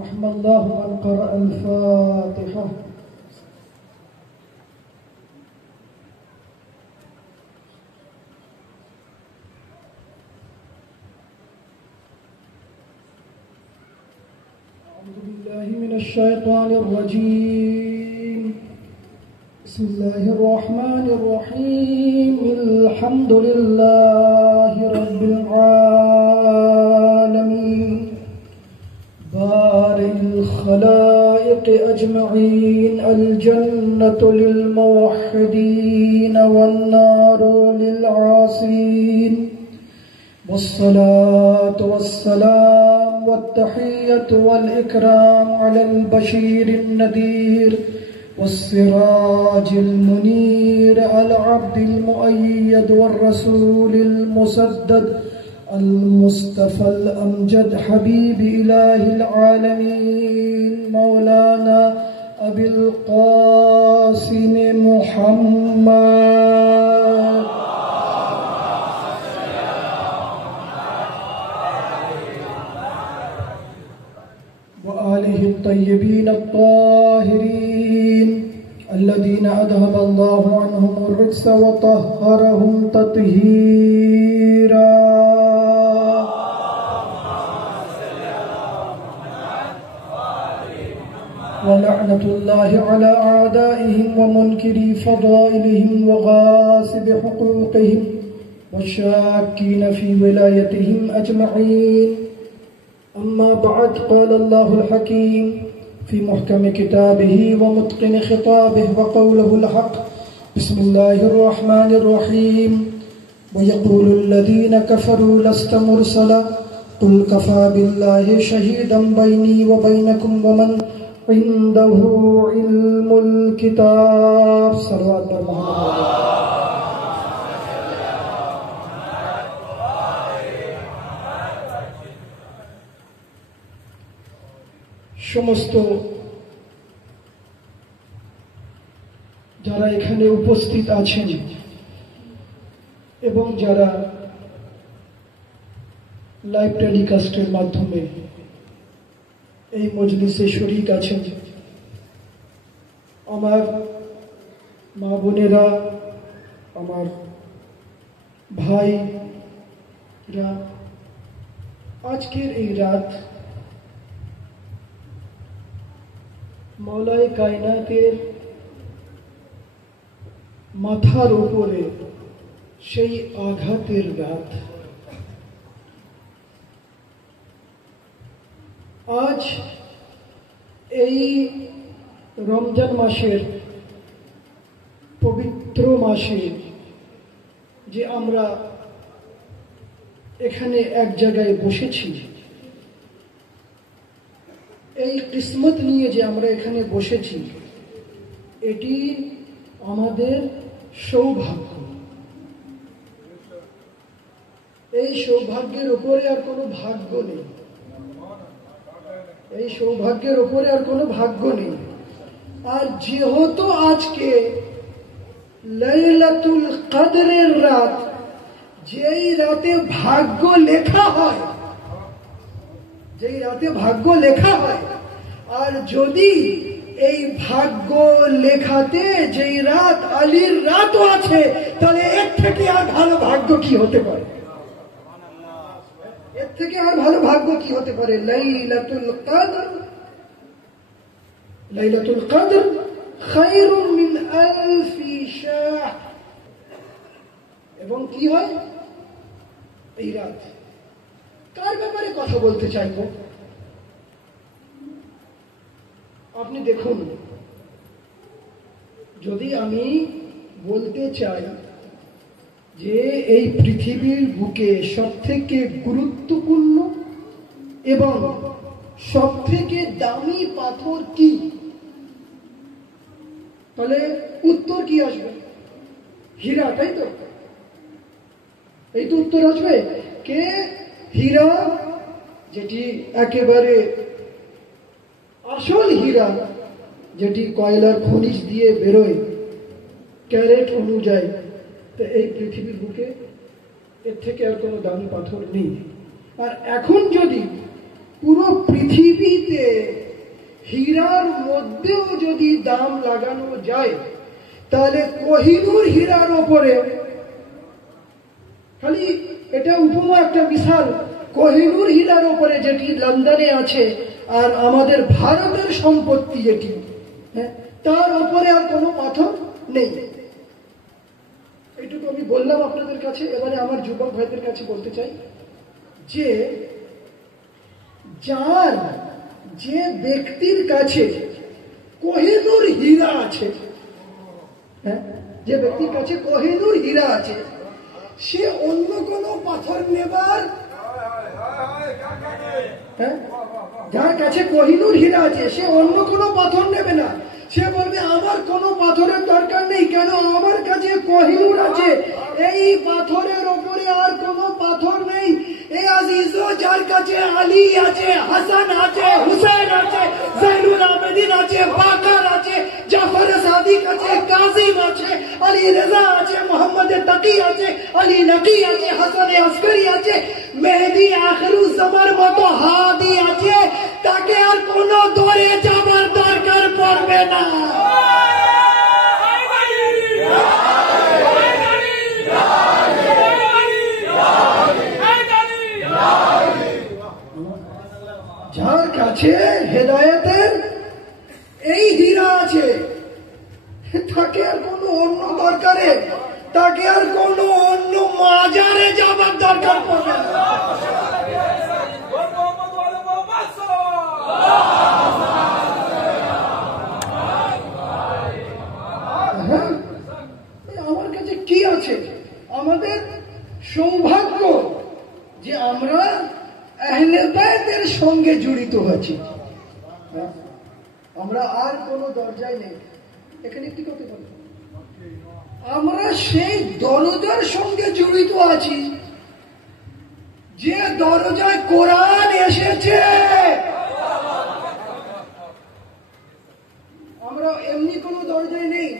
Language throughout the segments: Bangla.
رحم الله من قرأ الفاتحة. أعوذ بالله من الشيطان الرجيم. بسم الله الرحمن الرحيم. الحمد لله رب العالمين بارئ الخلائق أجمعين. الجنة للموحدين والنار للعاصين. والصلاة والسلام والتحية والإكرام على البشير النذير والسراج المنير العبد المؤيد والرسول المسدد المصطفى الأمجد حبيب إله العالمين مولانا أبي القاسم محمد وآله الطيبين الطاهرين الذين أذهب الله عنهم الرجس وطهرهم تطهيرا. ولعنة الله على أعدائهم ومنكري فضائلهم وغاصب حقوقهم والشاكين في ولايتهم أجمعين. أما بعد، قال الله الحكيم في محكم كتابه ومتقن خطابه وقوله الحق. بسم الله الرحمن الرحيم. ويقول الذين كفروا لست مرسلا قل كفى بالله شهيدا بيني وبينكم ومن عنده علم الكتاب. صلوات محمد. সমস্ত যারা এখানে উপস্থিত আছেন এবং যারা লাইভ টেলিকাস্টের মাধ্যমে এই মজলিসে শরীক আছেন, আমার মা বোনেরা, আমার ভাইরা, আজকের এই রাত মওলায়ে কায়নাতের মাথার উপরে সেই আঘাতের রাত। আজ এই রমজান মাসের পবিত্র মাসে যে আমরা এখানে এক জায়গায় বসেছি, এই কিসমত নিয়ে যে আমরা এখানে বসেছি, এটি আমাদের সৌভাগ্য। এই সৌভাগ্যের উপরে আর কোনো ভাগ্য নেই, এই সৌভাগ্যের উপরে আর কোনো ভাগ্য নেই। আর যেহেতু আজকে লাইলাতুল কদরের রাত, যেই রাতে ভাগ্য লেখা হয়, যেই রাতে ভাগ্য লেখা হয়, আর যদি এই ভাগ্য লেখাতে যেই রাত আলীর রাতও আছে, তাহলে এর থেকে আর ভালো ভাগ্য কি হতে পারে? এর থেকে আর ভালো ভাগ্য কি হতে পারে? লাইলাতুল কদর, লাইলাতুল কদর খায়রুম মিন আলফি শাহর। এবং কি হয় এই রাত? কার ব্যাপারে কথা বলতে চাইব? আপনি দেখুন, যদি আমি বলতে চাই যে এই পৃথিবীর বুকে সবথেকে গুরুত্বপূর্ণ এবং সবথেকে দামি পাথর কি, তাহলে উত্তর কি আসবে? হীরা, তাই তো? এই তো উত্তর আসবে। কে? হীরা, যেটি একেবারে আসল হীরা, যেটি কয়লার খনিজ দিয়ে বেরোয় ক্যারেট অনুযায়ী। তো এই পৃথিবীর বুকে এর থেকে আর কোনো দামি পাথর নেই। আর এখন যদি পুরো পৃথিবীতে হীরার মধ্যেও যদি দাম লাগানো যায়, তাহলে কোহিনূর হীরার ওপরে, খালি এটা উপমা, একটা বিশাল কোহিনূর হীরার ওপরে যেটি লন্ডনে আছে আর আমাদের ভারতের সম্পত্তি যেটি, তার ওপরে আর কোনো পাথর নেই। এইটুকু আমি বললাম আপনাদের কাছে। এবারে আমার যুবক ভাইদের কাছে বলতে চাই যে যার, যে ব্যক্তির কাছে কোহিনূর হীরা আছে, যে ব্যক্তির কাছে কোহিনূর হীরা আছে, সে অন্য কোনো পাথর নেবার, যার কাছে কোহিনূর হীরা আছে সে অন্য কোনো পাথর নেবে না। সে বলবে আমার কোনো পাথরের দরকার নেই, কেন আমার কাছে কোহিনূর আছে, এই পাথরের ওপরে আর কোনো পাথর নেই। এই আজিজো, যার কাছে আলী আছে, হাসান আছে, হুসেন আছে, জৈনুল আবেদিন আছে, বাকর আছে, জাফর সাদিক আছে, কাজিম আছে, আলী রেজা আছে, মোহাম্মদ তাকি আছে, আলী নকি আছে, হাসান আসকারি আছে, মেহেদি আখিরুজ্জামার মতো হাদি আছে, তাকে আর কোনো দরে যাবার দরকার পড়বে না। যার কাছে হেদায়েতের এই হীরা আছে, তাকে আর কোনো অন্য দরকারে, তাকে আর কোনো অন্য মাজারে যাবার দরকার পড়বে না। আমার কাছে কি আছে? আমাদের সৌভাগ্য যে আমরা আহলে বায়তের সঙ্গে জড়িত আছি। আমরা আর কোনো দরজায় নেই। এখানে একটি কথা বলি, আমরা সেই দরজার সঙ্গে জড়িত আছি যে দরজায় কোরআন এসেছে। আমরা এমনি কোনো দরজায় নেই।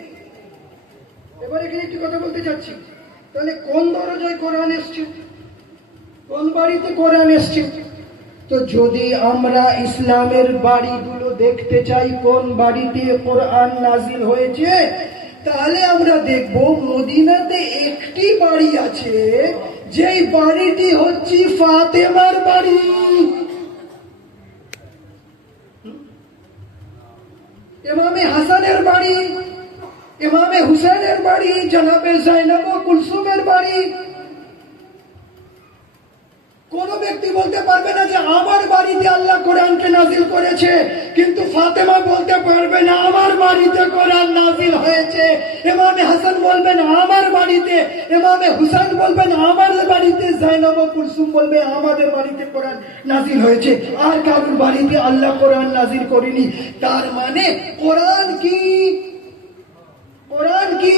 এবার এখানে একটি কথা বলতে চাচ্ছি, তাহলে কোন দরজায় কোরআন এসছে, কোন বাড়িতে কোরআন এসছে? তো যদি আমরা ইসলামের বাড়িগুলো দেখতে চাই কোন বাড়িতে কোরআন নাজিল হয়েছে, তাহলে আমরা দেখব মদিনাতে একটি বাড়ি আছে, যেই বাড়িটি হচ্ছে ফাতেমার বাড়ি। ইমামে হাসানের বাড়ি, ইমামে হুসেনের বাড়ি, জনাবে জাইনব ও কুলসুমের বাড়ি। কোন ব্যক্তি বলতে পারবে না যে আমার বাড়িতে আল্লাহ কোরআনকে নাজিল করেছে, কিন্তু ফাতেমা বলতে পারবে না আমার বাড়িতে কোরআন নাজিল হয়েছে। ইমামে হাসান বলবেন আমার বাড়িতে, ইমামে হুসেন বলবেন আমার বাড়িতে, জাইনব ও কুলসুম বলবে আমাদের বাড়িতে কোরআন নাজিল হয়েছে, আর কারোর বাড়িতে আল্লাহ কোরআন নাজিল করেনি। তার মানে কোরআন কি? কোরআন কি?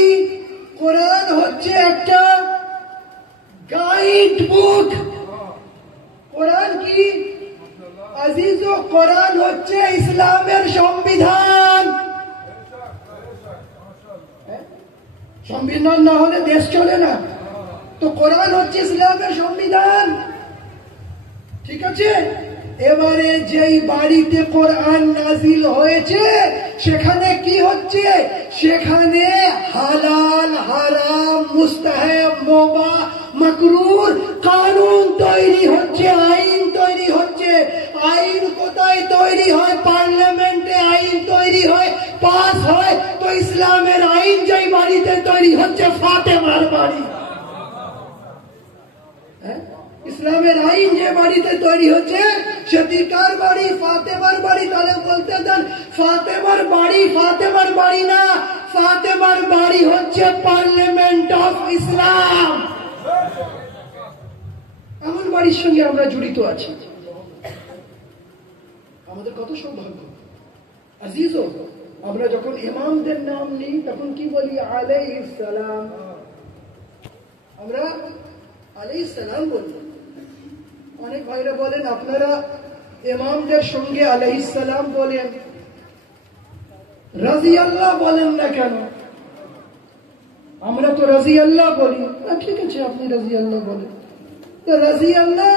কোরআন হচ্ছে একটা গাইড বুক। কোরআন কি আজিজ? কোরআন হচ্ছে ইসলামের সংবিধান। সংবিধান না হলে দেশ চলে না, তো কোরআন হচ্ছে ইসলামের সংবিধান। ঠিক আছে, এবারে যেই বাড়িতে কোরআন নাজিল হয়েছে সেখানে কি হচ্ছে? সেখানে হালাল, হারাম, মুস্তাহাব, মুবাহ, মাকরুহ কানুন তৈরি হচ্ছে, আইন তৈরি হচ্ছে। আইন কোথায় তৈরি হয়? পার্লামেন্টে আইন তৈরি হয়, পাস হয়। তো ইসলামের আইন যেই বাড়িতে তৈরি হচ্ছে, ফাতেমার বাড়ি। ইসলামের আইন যে বাড়িতে তৈরি হচ্ছে সেটি কার বাড়ি? ফাতেমার বাড়ি। তাহলে বলতে দেন ফাতেমার বাড়ি ফাতেমার বাড়ি না, ফাতেমার বাড়ি হচ্ছে পার্লামেন্ট অফ ইসলাম। এমন বাড়ির সঙ্গে আমরা জড়িত আছি। আমাদের কত সৌভাগ্য আজিজ। আমরা যখন ইমামদের নাম নিই তখন কি বলি? আলাইহিস সালাম। আমরা আলাইহিস সালাম বলি। অনেক ভাইরা বলেন আপনারা ইমামদের সঙ্গে আলাইহিস সালাম বলেন, রাজিয়াল্লাহ বলেন না কেন? আমরা তো রাজিয়াল্লাহ বলি। ঠিক আছে, আপনি রাজিয়াল্লাহ বলেন। তো রাজি আল্লাহ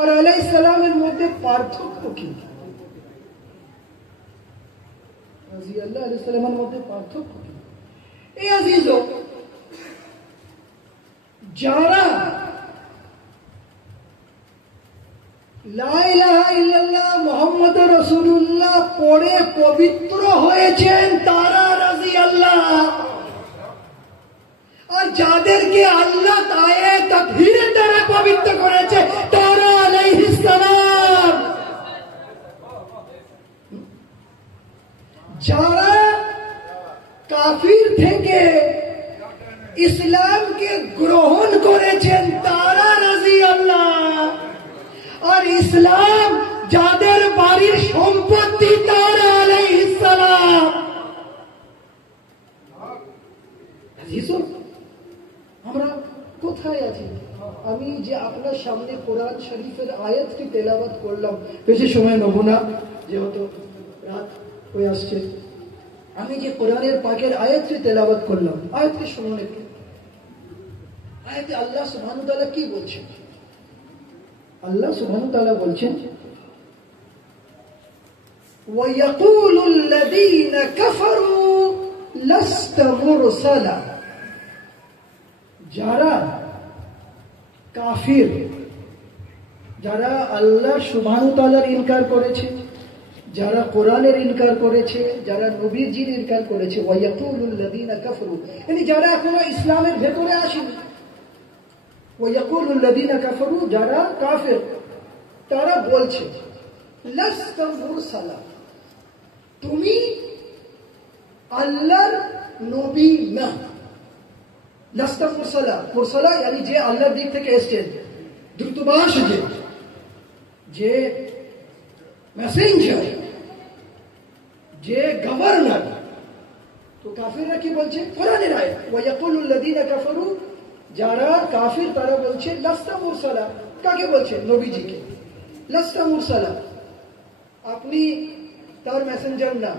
আর আলাইহিস সালামের মধ্যে পার্থক্য কি? রাজি আল্লাহ আলাইহিস সালামের মধ্যে পার্থক্য কি? এই আজিজো, যারা লা ইলাহা ইল্লাল্লাহ মুহাম্মাদুর রাসূলুল্লাহ পড়ে পবিত্র হয়েছেন তারা রাজি আল্লাহ, আর যাদেরকে আল্লাহ তায়ে তাকবীরের দ্বারা পবিত্র করেছে তারা আলাইহিস সালাম। যারা কাফির থেকে ইসলামকে গ্রহণ করেছেন তারা রাজি আল্লাহ, আর ইসলাম যাদের বাড়ির সম্পত্তি তারা আলাইহিস সালাম। আমরা কোথায় আছি? আমি যে আপনার সামনে কোরআন শরীফের আয়াতটি তেলাওয়াত করলাম, বেশি সময় নেব না যেহেতু রাত হয়ে আসছে। আমি যে কোরআনের পাকের আয়াতটি তেলাওয়াত করলাম, আয়াতটি শুনুন একটু। আয়াতে আল্লাহ সুবহানাহু ওয়া তাআলা কি বলছেন? আল্লাহ সুবহানাহু ওয়া তাআলা বলছেন, وَيَقُولُ الَّذِينَ كَفَرُوا لَسْتَ مُرْسَلًا। যারা কাফির, যারা আল্লাহ সুবহানাহু ওয়া তাআলার ইনকার করেছে, যারা কোরআনের ইনকার করেছে, যারা নবীজির ইনকার করেছে, ওয়ায়াকুলুল লাযীনা কাফারু, মানে যারা এখনো ইসলামের ভেতরে আসেনি, ওয়ায়াকুলুল লাযীনা কাফারু, যারা কাফির, তারা বলছে লাস্তা মুরসালা, তুমি আল্লাহর নবী না। লাস্তা মুরসালা, মুরসালা মানে যে আল্লাহর দিক থেকে এসেছেন, দূতবাস, যে মেসেঞ্জার, যে গভর্নর। তো কাফিররা কি বলছে? কোরআনের আয়াত, ওয়ায়াকুলুল লাযীনা কাফারু, যারা কাফির তারা বলছে লাস্তা মুরসালা। কাকে বলছে? নবীজিকে। লাস্তা মুরসালা, আপনি তার মেসেঞ্জার না।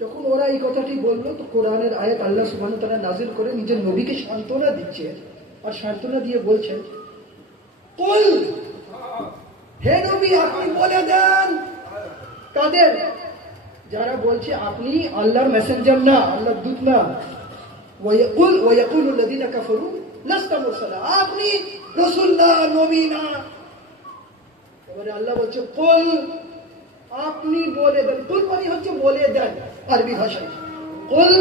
যখন ওরা এই কথাটি বললো, তো কোরআনের আয়াত আল্লাহ সুবহানাহু ওয়া তাআলা নাযিল করে নিজের নবীকে সান্ত্বনা দিচ্ছে, আর সান্ত্বনা দিয়ে বলছেন, কুল, হে নবী আপনি বলে দেন। কাদের? যারা বলছে আপনি আল্লাহর মেসেঞ্জার না, আল্লাহর দূত না। ওয়ায়াকুলুল লাযীনা কাফারু লাস্তা মুরসালা, আপনি রাসূল না, নবী না। এবারে আল্লাহ বলছে কুল, আপনি বলে দেন। কুল মানে হচ্ছে বলে দেন আরবি ভাষায়। কুল,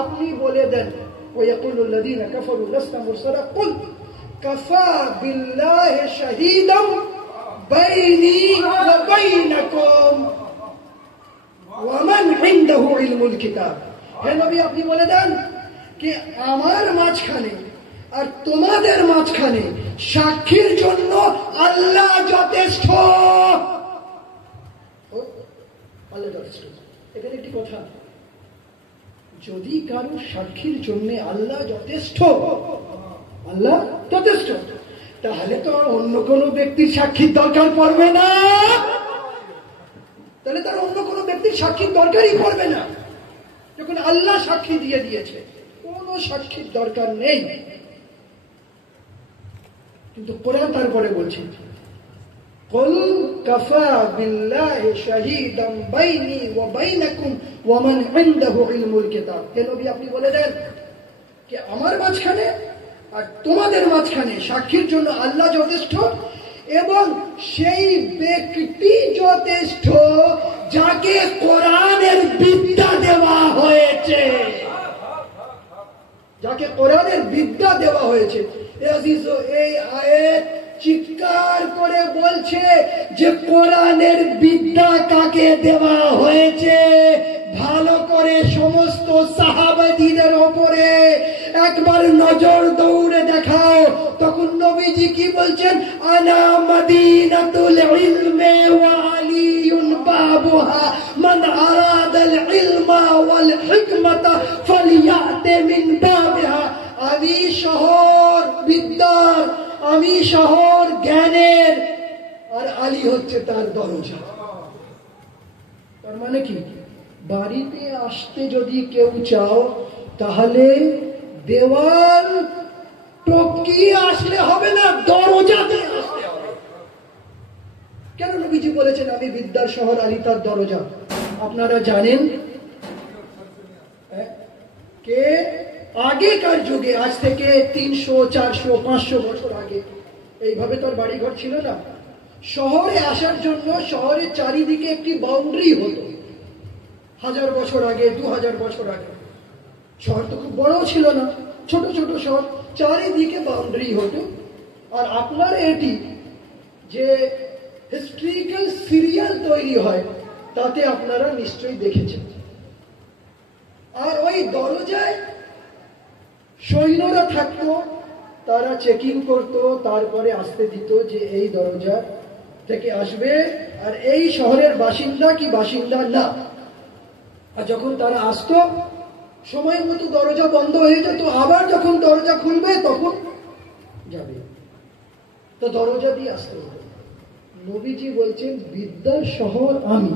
আপনি বলে দেন। ওয়ায়াকুলুল লাযীনা কাফারু লাস্তা মুরসালা কুল কাফা বিল্লাহি শাহীদান বাইনি ওয়া বাইনাকুম ওয়া মান ইনদাহু ইলমুল কিতাব। হে নবী আপনি বলে দেন কি আমার মাঝখানে আর তোমাদের মাঝখানে সাক্ষীর জন্য আল্লাহ যথেষ্ট। আল্লাহ যথেষ্ট। এখানে একটি কথা, যদি কারো সাক্ষীর জন্য আল্লাহ যথেষ্ট, আল্লাহ যথেষ্ট, তাহলে তো আর অন্য কোনো ব্যক্তির সাক্ষীর দরকার পড়বে না। তাহলে তার অন্য কোনো ব্যক্তির সাক্ষীর দরকারই পড়বে না। যখন আল্লাহ সাক্ষী দিয়ে দিয়েছে, কোনো সাক্ষীর দরকার নেই। কিন্তু কোরআন তারপরে বলছে, কুল কাফা বিল্লাহি শাহীদান বাইনি ওয়া বাইনাকুম ওয়া মান ইনদাহু ইলমুল কিতাব। হে নবী আপনি বলে দেন যে আমার মাঝখানে আর তোমাদের মাঝখানে সাক্ষীর জন্য আল্লাহ যথেষ্ট, এবং সেই ব্যক্তি যথেষ্ট যাকে কোরআনের বিদ্যা দেওয়া হয়েছে, যাকে কোরআনের বিদ্যা দেওয়া হয়েছে। এই আয়াত চিৎকার করে বলছে যে কোরআনের বিদ্যা কাকে দেওয়া হয়েছে। ভালো করে সমস্ত সাহাবাদের উপরে একবার নজর দৌড়ে দেখাও, তখন নবীজি কি বলছেন? আনা মাদিনাতুল ইলমি ওয়া আলিয়ুন বাবুহা মান আরাদাল ইলমা ওয়াল হিকমাতা ফালিয়াতি মিন বাবিহা। আমি শহর বিদ্যার, আমি শহর জ্ঞানের, আর আলী হচ্ছে তার দরজা। তার মানে কি? বাড়িতে আসতে যদি কেউ চাও, তাহলে দেওয়াল টপকিয়ে আসলে হবে না, দরজা দিয়ে আসতে হবে। কেন নবীজি বলেছেন আমি বিদ্যার শহর, আলী তার দরজা? আপনারা জানেন কে আগেকার যুগে, আজ থেকে 300, 400, 500 বছর আগে এইভাবে তার বাড়িঘর ছিল না। শহরে আসার জন্য শহরের চারিদিকে একটি বাউন্ডারি হতো। 1000 বছর আগে, 2000 বছর আগে শহর তো খুব বড় ছিল না, ছোট ছোট শহর, চারিদিকে বাউন্ডারি হতো। আর আপনার এটি যে হিস্ট্রিক্যাল সিরিয়াল তৈরি হয় তাতে আপনারা নিশ্চয়ই দেখেছেন। আর ওই দরজায় সৈন্যরা থাকতো, তারা চেকিং করতো, তারপরে আসতে দিত যে এই দরজা থেকে আসবে আর এই শহরের বাসিন্দা কি বাসিন্দা না। আর যখন তারা আসতো সময় মতো দরজা বন্ধ হয়ে যেত, আবার যখন দরজা খুলবে তখন যাবে। তো দরজা দিয়ে আসতে হবে। নবীজি বলছেন বিদ্যার শহর আমি,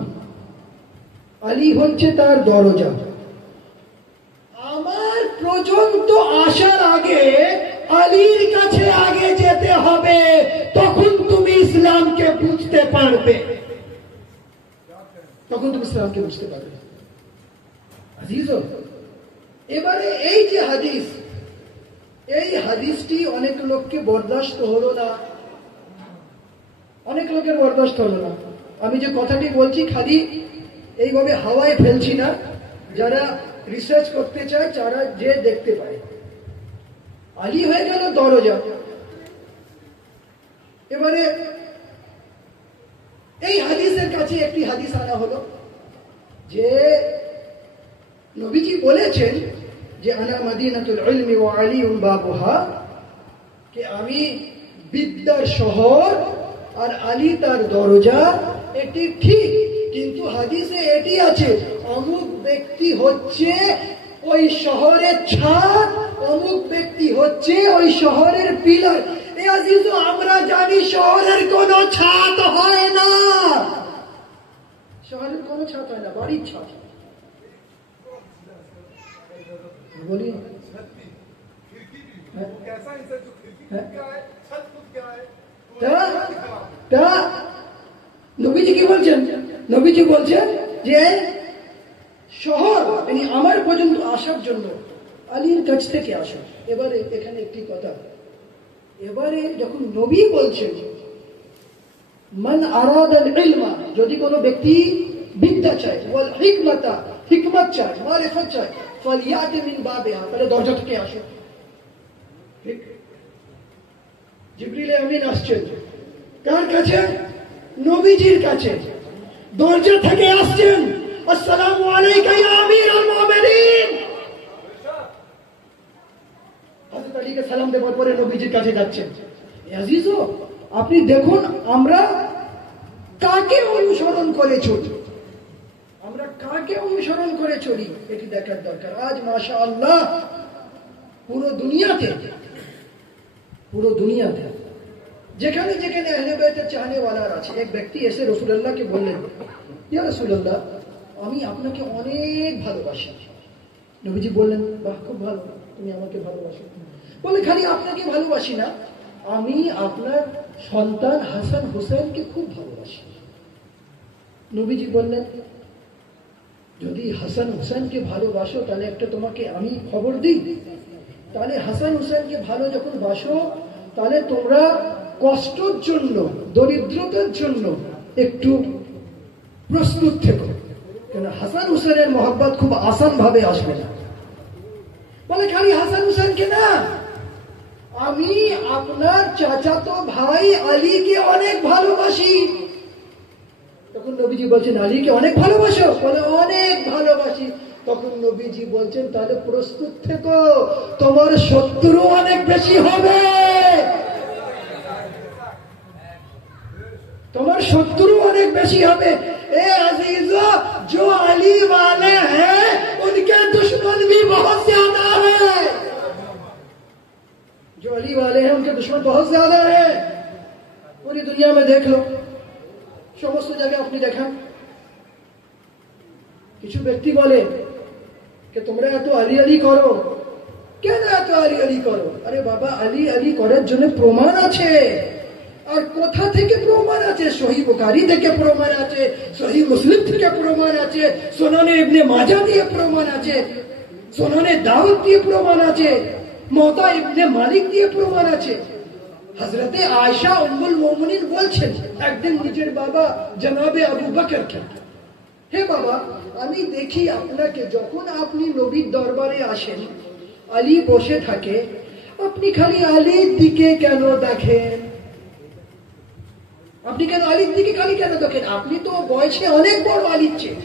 আলী হচ্ছে তার দরজা। আমার পর্যন্ত আসার আগে আলীর কাছে আগে যেতে হবে, তখন তুমি ইসলামকে বুঝতে পারবে, তখন তুমি ইসলামকে বুঝতে পারবে। আজিজ, এবারে এই যে হাদিস, এই হাদিসটি অনেক লোককে বরদাস্ত হলো না, অনেক লোকের বরদাস্ত হলো না। আমি যে কথাটি বলছি খালি এইভাবে হাওয়ায় ফেলছি না, যারা রিসার্চ করতে চায় তারা যে দেখতে পায়। আলী হয়ে গেল দরজা। এবারে এই হাদিসের কাছে একটি হাদিস আনা হলো যে নবীজি বলেছেন যে আনা মদিনাতুল ইলমি ওয়া আলিউন বাবুহা, কে আমি বিদ্যার শহর আর আলী তার দরজা। এটি ঠিক, কিন্তু হাদিসে এটি আছে অমুক ব্যক্তি হচ্ছে ওই শহরের ছাদ, অমুক ব্যক্তি হচ্ছে ওই শহরের পিলার। এ আজিজ, আমরা জানি শহরের কোনো ছাদ হয় না, শহরের কোনো ছাদ হয় না, বাড়ির ছাদ। বলি নবীজি কি বলছেন? নবীজি বলছেন যে শহর মানে আমার পর্যন্ত আসার জন্য আলীর কাছ থেকে আসো। এবারে এখানে একটি কথা, এবারে যখন নবী বলছেন মান আরাদাল ইলমা, যদি কোনো ব্যক্তি বিদ্যা চায়, ওয়াল হিকমাতা, হিকমত চায়, মারিফত চায়, ফালিয়াতি মিন বাবিহা, তাহলে দরজা থেকে আসো। ঠিক, জিবরিল আমিন আসছেন কার কাছে? নবীজির কাছে। দরজা থেকে আসছেন, আসসালামু আলাইকা ইয়া আমিরুল মুমিনিন। হযরত আলীকে সালাম দেওয়ার পরে নবীজির কাছে যাচ্ছেন। আজিজো, আপনি দেখুন আমরা কাকে অনুসরণ করে চলি, আমরা কাকে অনুসরণ করে চলি এটি দেখার দরকার। আজ মাশাআল্লাহ পুরো দুনিয়াতে যেখানে যেখানে আহলে বাইতের চাহনেওয়ালার আছে, এক ব্যক্তি এসে রাসূলুল্লাহকে বললেন, ইয়া রাসূলুল্লাহ আমি আপনাকে অনেক ভালোবাসি। নবীজি বললেন, বাহ, খুব ভালো, তুমি আমাকে ভালোবাসো। বলে খালি আপনাকে ভালোবাসি না, আমি আপনার সন্তান হাসান হুসেনকে খুব ভালোবাসি। নবীজি বললেন, যদি হাসান হুসেনকে ভালোবাসো তাহলে একটা তোমাকে আমি খবর দিই, তাহলে হাসান হুসেনকে ভালো যখন বাসো তাহলে তোমরা কষ্টের জন্য, দরিদ্রতার জন্য একটু প্রস্তুত থেকো, কেন হাসান হুসেনের মহব্বত খুব আসান ভাবে আসবে না। বলে খালি হাসান হুসেনকে না, আমি আপনার চাচাতো ভাই আলীকে অনেক ভালোবাসি। তখন নবীজি বলছেন, আলীকে অনেক ভালোবাসো? বলে অনেক ভালোবাসি। তখন নবীজি বলছেন, তাহলে প্রস্তুত থেকো, তোমার শত্রু অনেক বেশি হবে, তোমার শত্রু অনেক বেশি হবে। ए अजीजो, जो अली वाले हैं उनके दुश्मन भी बहुत ज्यादा है, जो अली वाले हैं उनके दुश्मन बहुत ज्यादा है। पूरी दुनिया में देख लो, সমস্ত জায়গায় আপনি দেখান, কিছু ব্যক্তি বলে যে তোমরা এত আলী আলী করো, কেন এত আলী আলী করো? আরে বাবা, আলী আলী করার জন্য প্রমাণ আছে। আর কোথা থেকে প্রমাণ আছে? সহিহ বুখারী থেকে প্রমাণ আছে, সহিহ মুসলিম থেকে প্রমাণ আছে, সুনানে ইবনে মাজাহ দিয়ে প্রমাণ আছে, সুনানে দাউদ দিয়ে প্রমাণ আছে, মুওতা ইবনে মালিক দিয়ে প্রমাণ আছে। হযরতে আয়েশা উম্মুল মুমিনিন বলছেন একদিন নিজের বাবা জনাবে আবু বকরকে, হে বাবা, আমি দেখি আপনাকে যখন আপনি নবীর দরবারে আসেন, আলী বসে থাকে, আপনি খালি আলীর দিকে কেন দেখেন? আপনি কেন আলীর দিকে খালি কেন দেখেন? আপনি তো বয়সে অনেক বড় আলীর চেয়ে,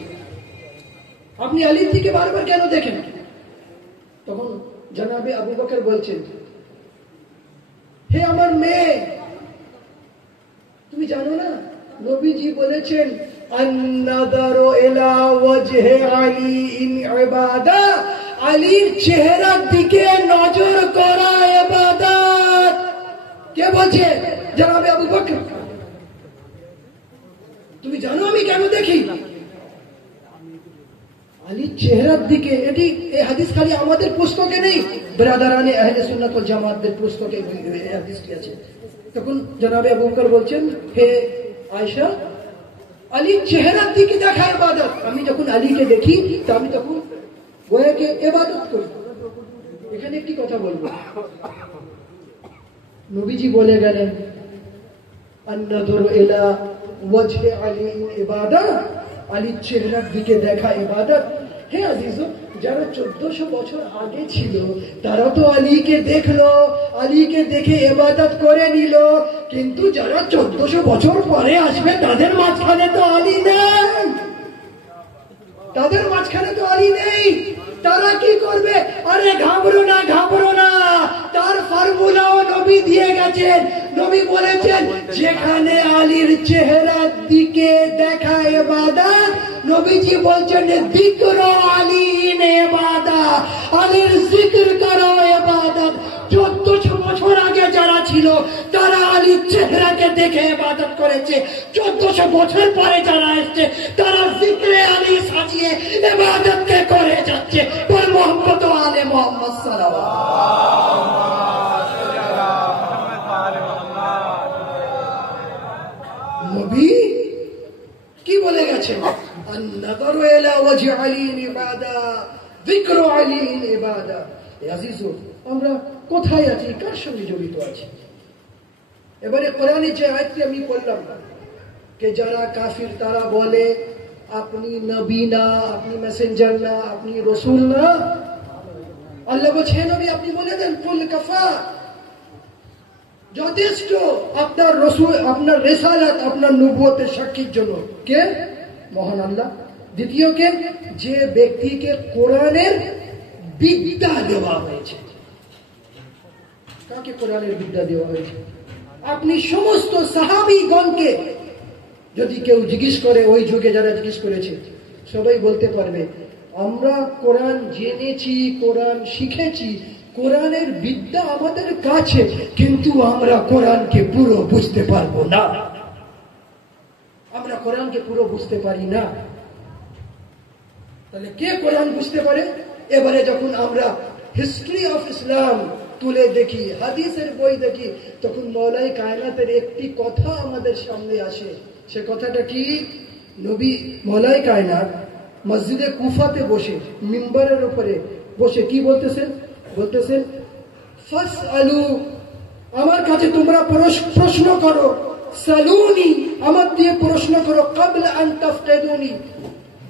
আপনি আলীর দিকে বারবার কেন দেখেন? তখন জনাবে আবু বকর বলছেন, হে আমার মেয়ে, তুমি জানো না নবীজি বলেছেন আন-নাযারু ইলা ওয়াজহি আলী ইন ইবাদা, আলীর চেহারার দিকে নজর করা ইবাদত। কে বলছে? জনাবে আবু বকর। তুমি জানো আমি কেন দেখি? আলীর চেহারার দিকে। এটি এই হাদিস খালি আমাদের পুস্তকে নেই, ব্রাদারানে আহলে সুন্নাত ওয়াল জামাতের পুস্তকে এই হাদিসটি আছে। তখন জনাবে আবু বকর বলছেন, হে আয়েশা, আলীর চেহারার দিকে দেখা ইবাদত। আমি যখন আলীকে দেখি তা আমি তখন গোয়াকে ইবাদত করি। এখানে একটি কথা বলবো, নবীজি বলে গেলেন আন-নাযরু ইলা ওয়াজহি আলী ইবাদত, আলীর চেহারার দিকে দেখা ইবাদত। হে আজিজু, যারা 1400 বছর আগে ছিল তারা তো আলীকে দেখলো, আলীকে দেখে ইবাদত করে নিল, কিন্তু যারা 1400 বছর পরে আসবে তাদের মাঝখানে তো আলী নেই, তাদের মাঝখানে তো আলী নেই। তারা কি করবে? আরে ঘাবড়ো না, ঘাবড়ো না, তার ফর্মুলাও নবী দিয়ে গেছেন। নবী বলেছেন যেখানে আলীর চেহারার দিকে দেখা ইবাদত, নবীজি বলছেন যিকর আলী ইবাদত, আলীর জিকির করা ইবাদত। 1400 বছর আগে যারা ছিল তারা আলীর চেহারাকে দেখে ইবাদত করেছে, 1400 বছর পরে যারা এসছে তারা জিকরে আলী সাজিয়ে ইবাদতকে করে যাচ্ছে। বল মুহাম্মদ ও আলে মুহাম্মদ সাল্লাল্লাহু। নবী কি বলে গেছেন? আন-নাযারু ইলা ওয়াজহি আলী ইবাদা, যিকরু আলী ইবাদা। আজিজু, আমরা কোথায় আছি, কার সঙ্গে জড়িত আছি? এবারে কোরআনের যে আয়াতটি আমি পড়লাম, কে যারা কাফির তারা বলে আপনি নবী না, আপনি মেসেঞ্জার না, আপনি রসুল না। আল্লাহ বলছে, নবী আপনি বলে দেন কুল কাফা, যথেষ্ট আপনার রসুল, আপনার রিসালাত, আপনার নবুয়তের সাক্ষীর জন্য। কে? মহান আল্লাহ। দ্বিতীয় কে? যে ব্যক্তিকে কোরআনের বিদ্যা দেওয়া হয়েছে। কাকে কোরআনের বিদ্যা দেওয়া হয়েছে? আপনি সমস্ত সাহাবীগণকে যদি কেউ জিজ্ঞেস করে, ওই যুগে যারা জিজ্ঞেস করেছে সবাই বলতে পারবে আমরা কোরআন জেনেছি, কোরআন শিখেছি, কোরআনের বিদ্যা আমাদের কাছে, কিন্তু আমরা কোরআনকে পুরো বুঝতে পারবো না, আমরা কোরআনকে পুরো বুঝতে পারি না। তাহলে কে কোরআন বুঝতে পারে? এবারে যখন আমরা হিস্ট্রি অফ ইসলাম তুলে দেখি, হাদিসের বই দেখি, তখন মওলাই কায়নাতের একটি কথা আমাদের সামনে আসে। সে কথাটা কি? নবী মওলাই কায়নাত মসজিদে কুফাতে বসে, মিম্বরের উপরে বসে কি বলতেছেন? বলতেছেন ফাসআলু, আমার কাছে তোমরা প্রশ্ন করো, সালুনি, আমার দিয়ে প্রশ্ন করো, ক্বাবলা আন তাফকিদুনি,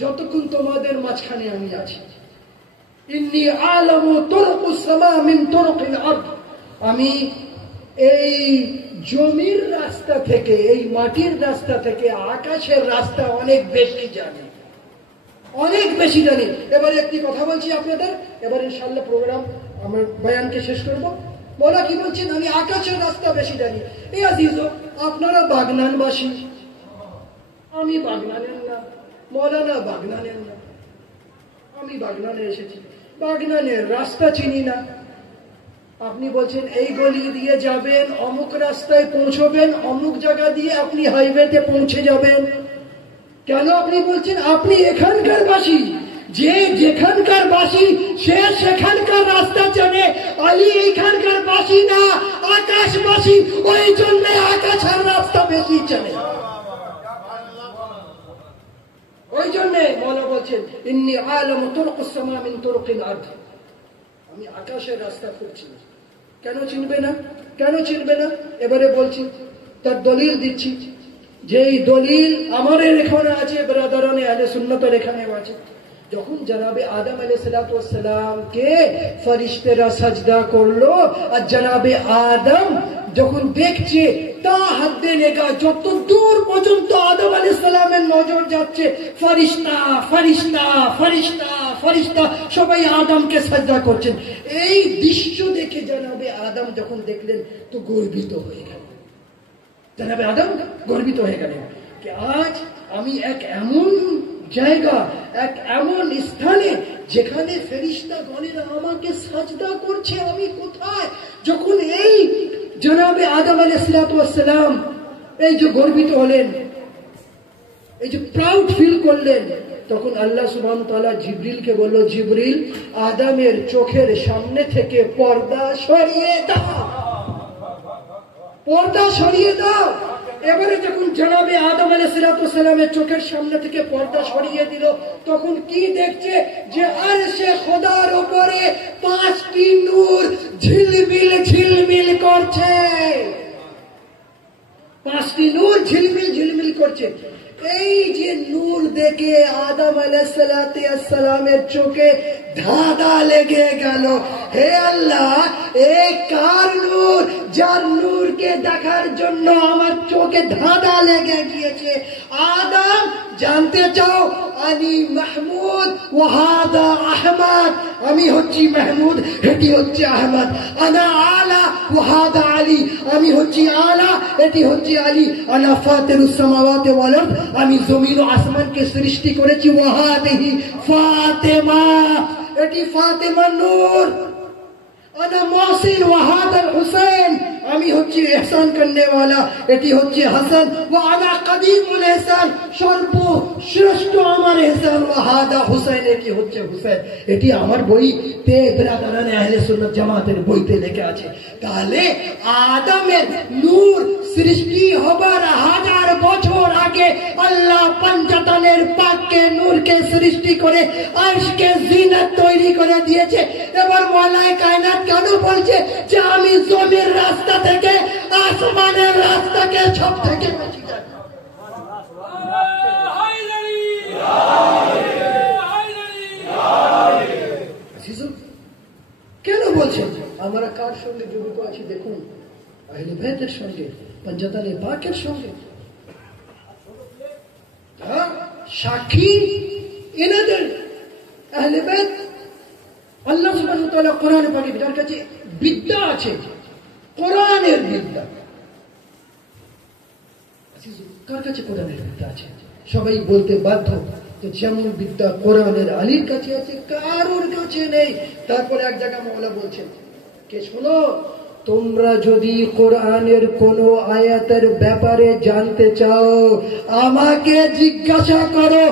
যতক্ষণ তোমাদের মাঝখানে আমি আছি। ইন্নী আলামু তুরকুস সামা মিন তুরকিল আরদ, আমি এই জমির রাস্তা থেকে, এই মাটির রাস্তা থেকে আকাশের রাস্তা অনেক বেশি জানি, অনেক বেশি জানি। এবারে একটি কথা বলছি আপনাদের, এবার ইনশাআল্লাহ প্রোগ্রাম আমার বয়ানকে শেষ করব। বলা কি বলছেন? আমি আকাশের রাস্তা বেশি জানি। এই আজিজ, আপনারা বাগনানবাসী, আমি বাগনানের না, মৌলানা বাগনানের না, আমি বাগনানে এসেছি, বাগনানের রাস্তা চিনি না। আপনি বলছেন এই গলি দিয়ে যাবেন, অমুক রাস্তায় পৌঁছবেন, অমুক জায়গা দিয়ে আপনি হাইওয়েতে পৌঁছে যাবেন। কেন আপনি বলছেন? আপনি এখানকার বাসী, যে যেখানকার বাসী সে সেখানকার রাস্তা জানে, আলী এইখানকার বাসী না, আকাশবাসী, ওই জন্য আকাশের রাস্তা বেশি জানে। ওই জন্য মৌলা বলছেন ইন্নী আলামু তুরকুস সামা মিন তুরকিল আরদ, আমি আকাশের রাস্তা খুব চিনি। কেন চিনবে না, কেন চিনবে না? এবারে বলছি, তার দলিল দিচ্ছি। যেই দলিল আমাদের এখানে আছে, ব্রাদারানে আহলে সুন্নাতের এখানেও আছে। যখন জনাবে আদম আলাইহিসসালামকে ফেরেশতারা সাজদা করলো, আর জনাবে আদম যখন দেখছে তা হাতে নেগা, যত দূর পর্যন্ত আদম আলাইহিসসালামের নজর যাচ্ছে, ফেরেশতা ফেরেশতা ফেরেশতা ফেরেশতা সবাই আদমকে সাজদা করছেন। এই দৃশ্য দেখে জনাবে আদম যখন দেখলেন তো গর্বিত হয়ে গেল। জনাবে আদম গর্বিত হয়ে গেলেন যে আজ আমি এক এমন জায়গা, এক এমন স্থানে যেখানে ফেরেশতা গণেরা আমাকে সাজদা করছে, আমি কোথায়? যখন এই জনাবে আদম আলাইহিসসালাম এই যে গর্বিত হলেন, এই যে প্রাউড ফিল করলেন, তখন আল্লাহ সুবহানাহু ওয়া তাআলা জিবরিলকে বলল, জিবরিল আদমের চোখের সামনে থেকে পর্দা সরিয়ে দাও, পর্দা সরিয়ে দাও। এবারে যখন জনাবে আদম আলাইহিসসালামের চোখের সামনে থেকে পর্দা সরিয়ে দিল, তখন কি দেখছে? যে আরশে খোদার উপরে 5টি নূর ঝিলমিল ঝিলমিল করছে, 5টি নূর ঝিলমিল ঝিলমিল করছে। এই যে নূর দেখে আদম আলাইহিসসালামের চোখে ধাঁধা লেগে গেল, হে আল্লাহ, এই কার নূর, যার নূরকে দেখার জন্য আমার চোখে ধাঁধা লেগে গিয়েছে? আদম জানতে চাও? আলী মাহমুদ ওয়াহাদা আহমদ, আমি হচ্ছি মাহমুদ, এটি হচ্ছে আহমদ। আনা আলা ওয়াহাদা আলী, আমি হচ্ছি আলা, এটি হচ্ছে আলী। আনা ফাতিরুস সামাওয়াতি ওয়াল আরদ, আমি জমিন ও আসমানকে সৃষ্টি করেছি। ওয়াহাদিহি ফাতেমা, এটি ফাতেমার নূর। আনা মাসিল ওয়াহাদাল হুসাইন, আমি হচ্ছি ইহসান করনেওয়ালা, এটি হচ্ছে হাসান। ওয়া আনা কদিমুল ইহসান, সর্বশ্রেষ্ঠ আমার ইহসান। ওয়াহাদা হুসাইন, এটি হচ্ছে হুসাইন। এটি আমার বইতে, ব্রাদারানে আহলে সুন্নাত জামাতের বইতে লেখা আছে। তাহলে আদমের নূর সৃষ্টি হবার 1000 বছর আগে আল্লাহ পঞ্চতনের পাককে নূরকে সৃষ্টি করে আরশকে জিনাত তৈরি করে দিয়েছে। এবার মাওলায়ে কায়নাত কেন বলছে যে আমি জমির রাস্তা থেকে আসমানের রাস্তাকে সব থেকে বেশি জানি? কেন বলছেন? আমরা কার সঙ্গে জড়িত আছি দেখুন, আহলে বাইতের সঙ্গে, পঞ্চতনে পাকের সঙ্গে। সাক্ষী এনাদের আহলে বাইত। আল্লাহ সুবহানাহু ওয়া তাআলা কোরআনে পাকে যার কাছে বিদ্যা আছে, কোরআনের বিদ্যা, কার কাছে কোরআনের বিদ্যা আছে? সবাই বলতে বাধ্য যে যেমন বিদ্যা কোরআনের আলীর কাছে আছে, কারোর কাছে নেই। তারপরে এক জায়গায় মাওলা বলছেন, কে শোনো, তোমরা যদি কোরআনের কোন আয়াতের ব্যাপারে জানতে চাও আমাকে জিজ্ঞাসা করো,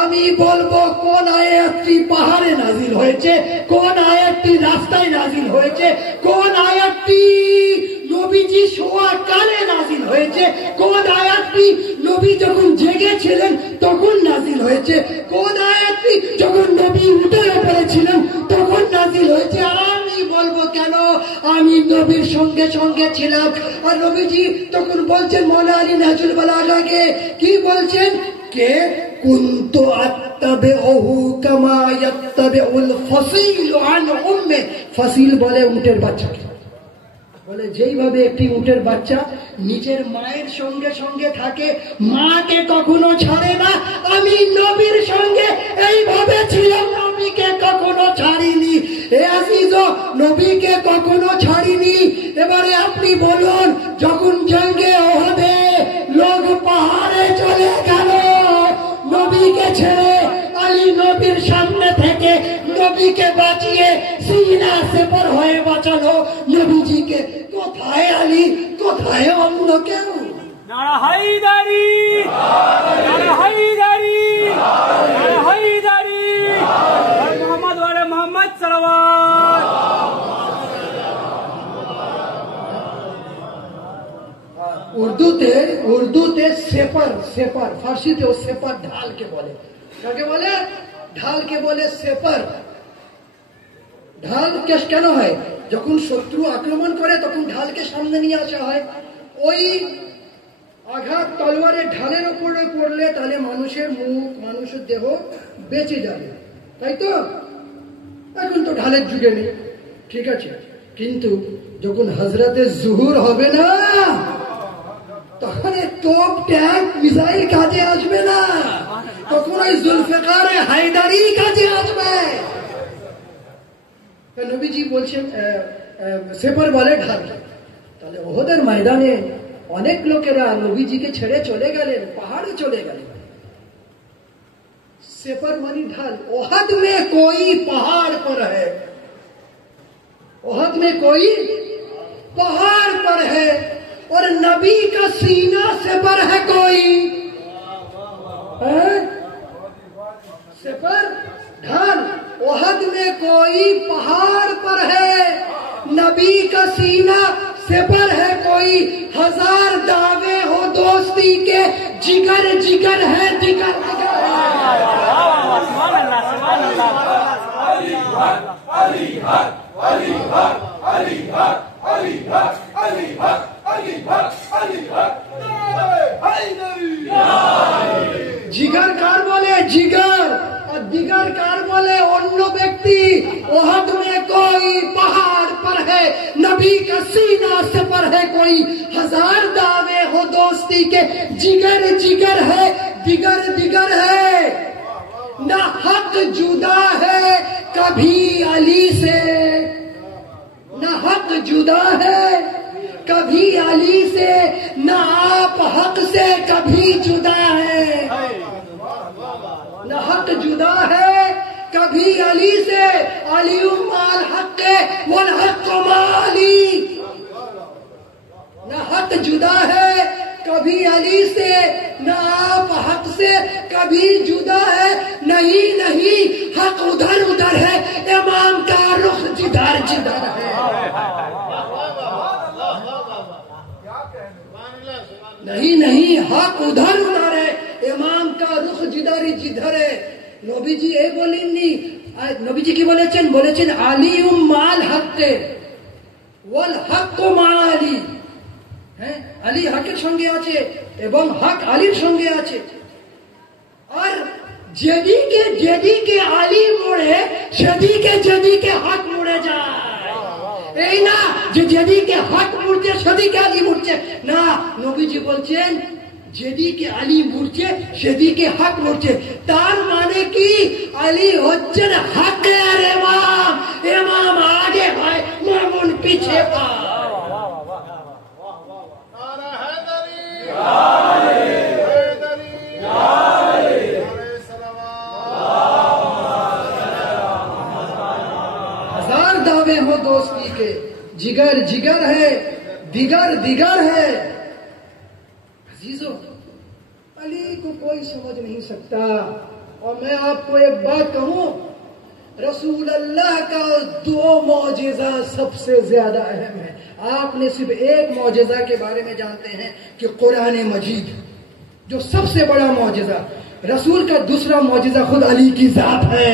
আমি বলবো কোন আয়াতটি পাহাড়ে নাজিল হয়েছে, কোন আয়াতটি রাস্তায় নাজিল হয়েছে, কোন আয়াতটি নবীজি শোয়া কালে নাজিল হয়েছে, কোন আয়াতটি নবী যখন জেগেছিলেন তখন নাজিল হয়েছে, কোন আয়াতটি যখন নবী উঠে পড়েছিলেন তখন নাজিল হয়েছে। আমি বলবো কেন? আমি নবীর সঙ্গে সঙ্গে ছিলাম। আর নবীজি তখন বলছেন, মৌলা আলী নাজুল বালাগাহে কি বলছেন? কে কুনতু আত্তাবিউহু কামা ইয়াত্তাবিউল ফাসিল আন উম্মে। ফাসিল বলে উটের বাচ্চাকে, বলে যেইভাবে একটি উটের বাচ্চা নিজের মায়ের সঙ্গে সঙ্গে থাকে, মাকে কখনো ছাড়ে না, আমি নবীর সঙ্গে এইভাবে ছিলাম, নবীকে কখনো ছাড়িনি। এ আজিজ, নবীকে কখনো ছাড়িনি। এবারে আপনি বলুন, যখন জঙ্গে ওহদে লোক পাহাড়ে চলে গেল নবীকে ছেড়ে, আলী নবীর সামনে থেকে নবীকে বাঁচিয়ে সিনা সেপার হয়ে বাঁচালো নবীজিকে। কোথায় আলী, কোথায় অন্য কেউ? নারা হায়দারি, নারা হায়দারি, নারা হায়দারি। উর্দুতে সেপার, সেপার ফার্সিতেও সেপার ঢালকে বলে। কাকে বলে? ঢালকে বলে সেপার। ঢাল কেন হয়? যখন শত্রু আক্রমণ করে তখন ঢালকে সামনে নিয়ে আসা হয়। ওই আঘাত তলোয়ারের ঢালের উপরে পড়লে তাহলে মানুষের মুখ, মানুষের দেহ বেঁচে যাবে, তাই তো? এখন তো ঢালের যুগে নেই, ঠিক আছে, কিন্তু যখন হজরতে জুহুর হবে না, তখন তোপ, ট্যাঙ্ক, মিসাইল কাজে আসবে না, তখন ওই জুলফিকার হায়দারি কাজে আসবে। নবীজি বলছেন সেপার বলে ঢাল। তাহলে ওহদের ময়দানে অনেক লোকেরা নবীজিকে ছেড়ে চলে গেলেন, পাহাড়ে চলে গেলেন। सेपर मानी ढाल। ओहद में कोई पहाड़ पर है, ओहद में कोई पहाड़ पर है, और नबी का सीना सेपर है कोई है? सेपर ढाल। ओहद में कोई पहाड़ पर है, नबी का सीना सेपर है कोई। 1000 दावे हो दोस्ती के, जिगर जिगर है, जिगर जिगर है। जिगरकार बोले जिगर, और दिगरकार बोले अन्य व्यक्ति। ओहद में कोई पहाड़ पर है, नबी का सीना से पर है कोई। 1000 दावे हो दोस्ती के, जिगर जिगर है, दिगर दिगर है। न हक जुदा है कभी अली से, न हक जुदा है कभी अली से, न आप हक से कभी जुदा है। न हक जुदा है कभी अली से, अली माल हक वल हक माली। न हक जुदा है कभी अली से, न आप हक से कभी जुदा है। नहीं नहीं हक उधर उधर है, इमाम का रुख जिधर जिधर है। नहीं नहीं हक उधर उधर है, इमाम का रुख जिधर जिधर है। নবীজি এই বলেননি, নবীজি কি বলেছেন? বলেছেন আলিউম মাল হক ওয়াল হক মা আলী। হ্যাঁ, আলী হকের সঙ্গে আছে এবং হক আলীর সঙ্গে আছে। আর যেদিকে যেদিকে আলী মোড়ে, সেদিকে যেদিকে হক মোড়ে যায়। এই না যে যেদিকে হক মুড়ছে সেদিকে আলী মুড়ছে, না, নবীজি বলছেন যেদিকে আলী মুড়ছে সেদিকে হক মুড়ছে। তার মানে কি? আলী হচ্ছেন হকের ইমাম, ইমাম আগে হয়, মামুন পিছে পায়। हजार दावे हो दोस्ती के, जिगर जिगर है, दिगर दिगर है। अजीजों, अली को कोई समझ नहीं सकता। और मैं आपको एक बात कहूं, रसूल अल्लाह का 2 मौजिजा सबसे ज्यादा अहम है। आपने सिर्फ एक मौजिजा के बारे में जानते हैं कि कुरान मजीद, जो सबसे बड़ा मौजिजा। रसूल का दूसरा मौजिजा खुद अली की जात है।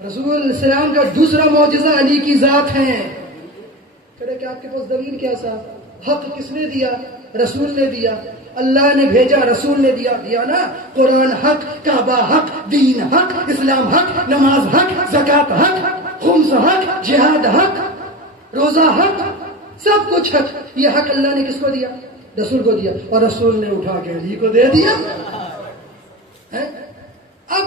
रसूल सलाम का दूसरा मौजिजा अली की जात है। कहे कि आपके पास दलील क्या साहब? हक किसने दिया? रसूल ने दिया। अल्लाह ने भेजा, रसूल ने दिया। दिया ना? कुरान हक, काबा हक, दीन हक, इस्लाम हक, नमाज हक, ज़कात हक, खुम्स हक, जिहाद हक, रोजा हक, सब कुछ हक। ये हक अल्लाह ने किसको दिया? रसूल को दिया, और रसूल ने उठा के अली को दे दिया है? अब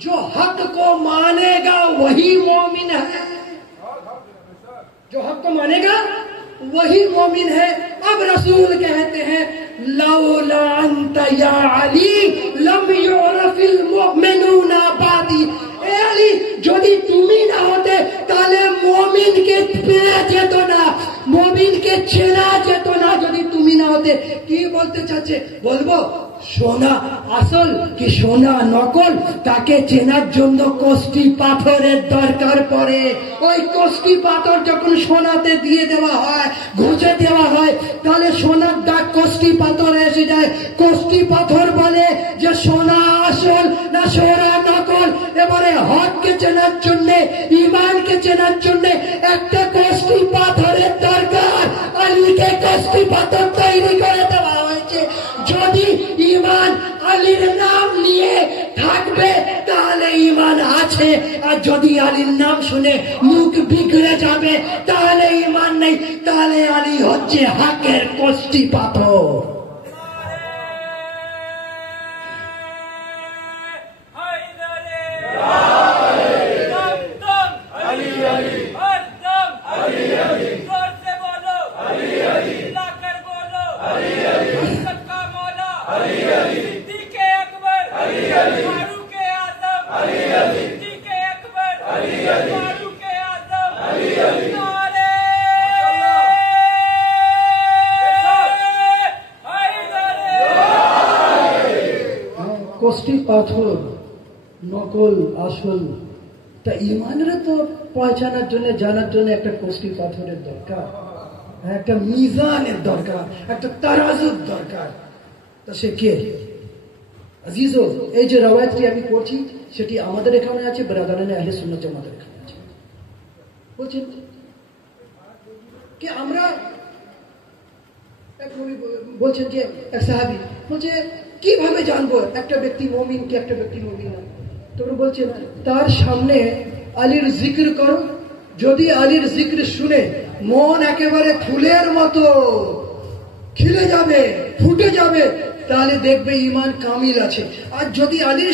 जो हक को मानेगा वही मोमिन है, जो हक को मानेगा वही मोमिन है। अब रसूल कहते हैं लौला अंत या अली लम युरफिल मुमिनूना बादी। ए अली, যদি তুমি না হতে তাহলে মুমিনকে পেয়ে যেত না, মুমিনকে চেনা যেত না। যদি তুমি না হতে। কি বলতে চাচ্ছে? বলবো সোনা আসল কি সোনা নকল তাকে চেনার জন্য কোষ্টি পাথরের দরকার পড়ে। ওই কোষ্টি পাথর যখন সোনাতে দিয়ে দেওয়া হয়, ঘষে দেওয়া হয়, তাহলে সোনার দাগ কোষ্টি পাথরে এসে যায়। কোষ্টি পাথর বলে যে সোনা আসল না সোনা নকল। এবারে হককে চেনার জন্য, ইমানকে চেনার জন্য একটা কোষ্টি পাথরের দরকার। আলীকে কোষ্টি পাথর তৈরি করে দেওয়া হয়েছে। যদি ইমান আলীর নাম নিয়ে থাকবে তাহলে ইমান আছে, আর যদি আলীর নাম শুনে মুখ বিগড়ে যাবে তাহলে ইমান নেই। তাহলে আলী হচ্ছে হকের কোষ্টি পাথর। কোষ্টি পাথর নকল আসল, তা ইমানের তো পৌঁছানোর জন্য, জানার জন্য একটা কোষ্টি পাথরের দরকার, একটা মিজানের দরকার, একটা তারাজুর দরকার। তা সে কে? আজিজো, এই যে রওয়ায়াতটি আমি পড়ছি সেটি আমাদের এখানে আছে, ব্রাদারানে আহলে সুন্নাত জামাতের এখানে আছে। বলছেন কি আমরা বলছেন যে এক সাহাবী বলছে কিভাবে জানবো একটা ব্যক্তি মুমিন কি একটা ব্যক্তি মুমিন না? তখন বলছেন তার সামনে আলীর জিকির করো, যদি আলীর জিকির শুনে মন একেবারে ফুলের মতো খিলে যাবে, ফুটে যাবে, তাহলে দেখবে ঈমান কামিল আছে। আর যদি আলীর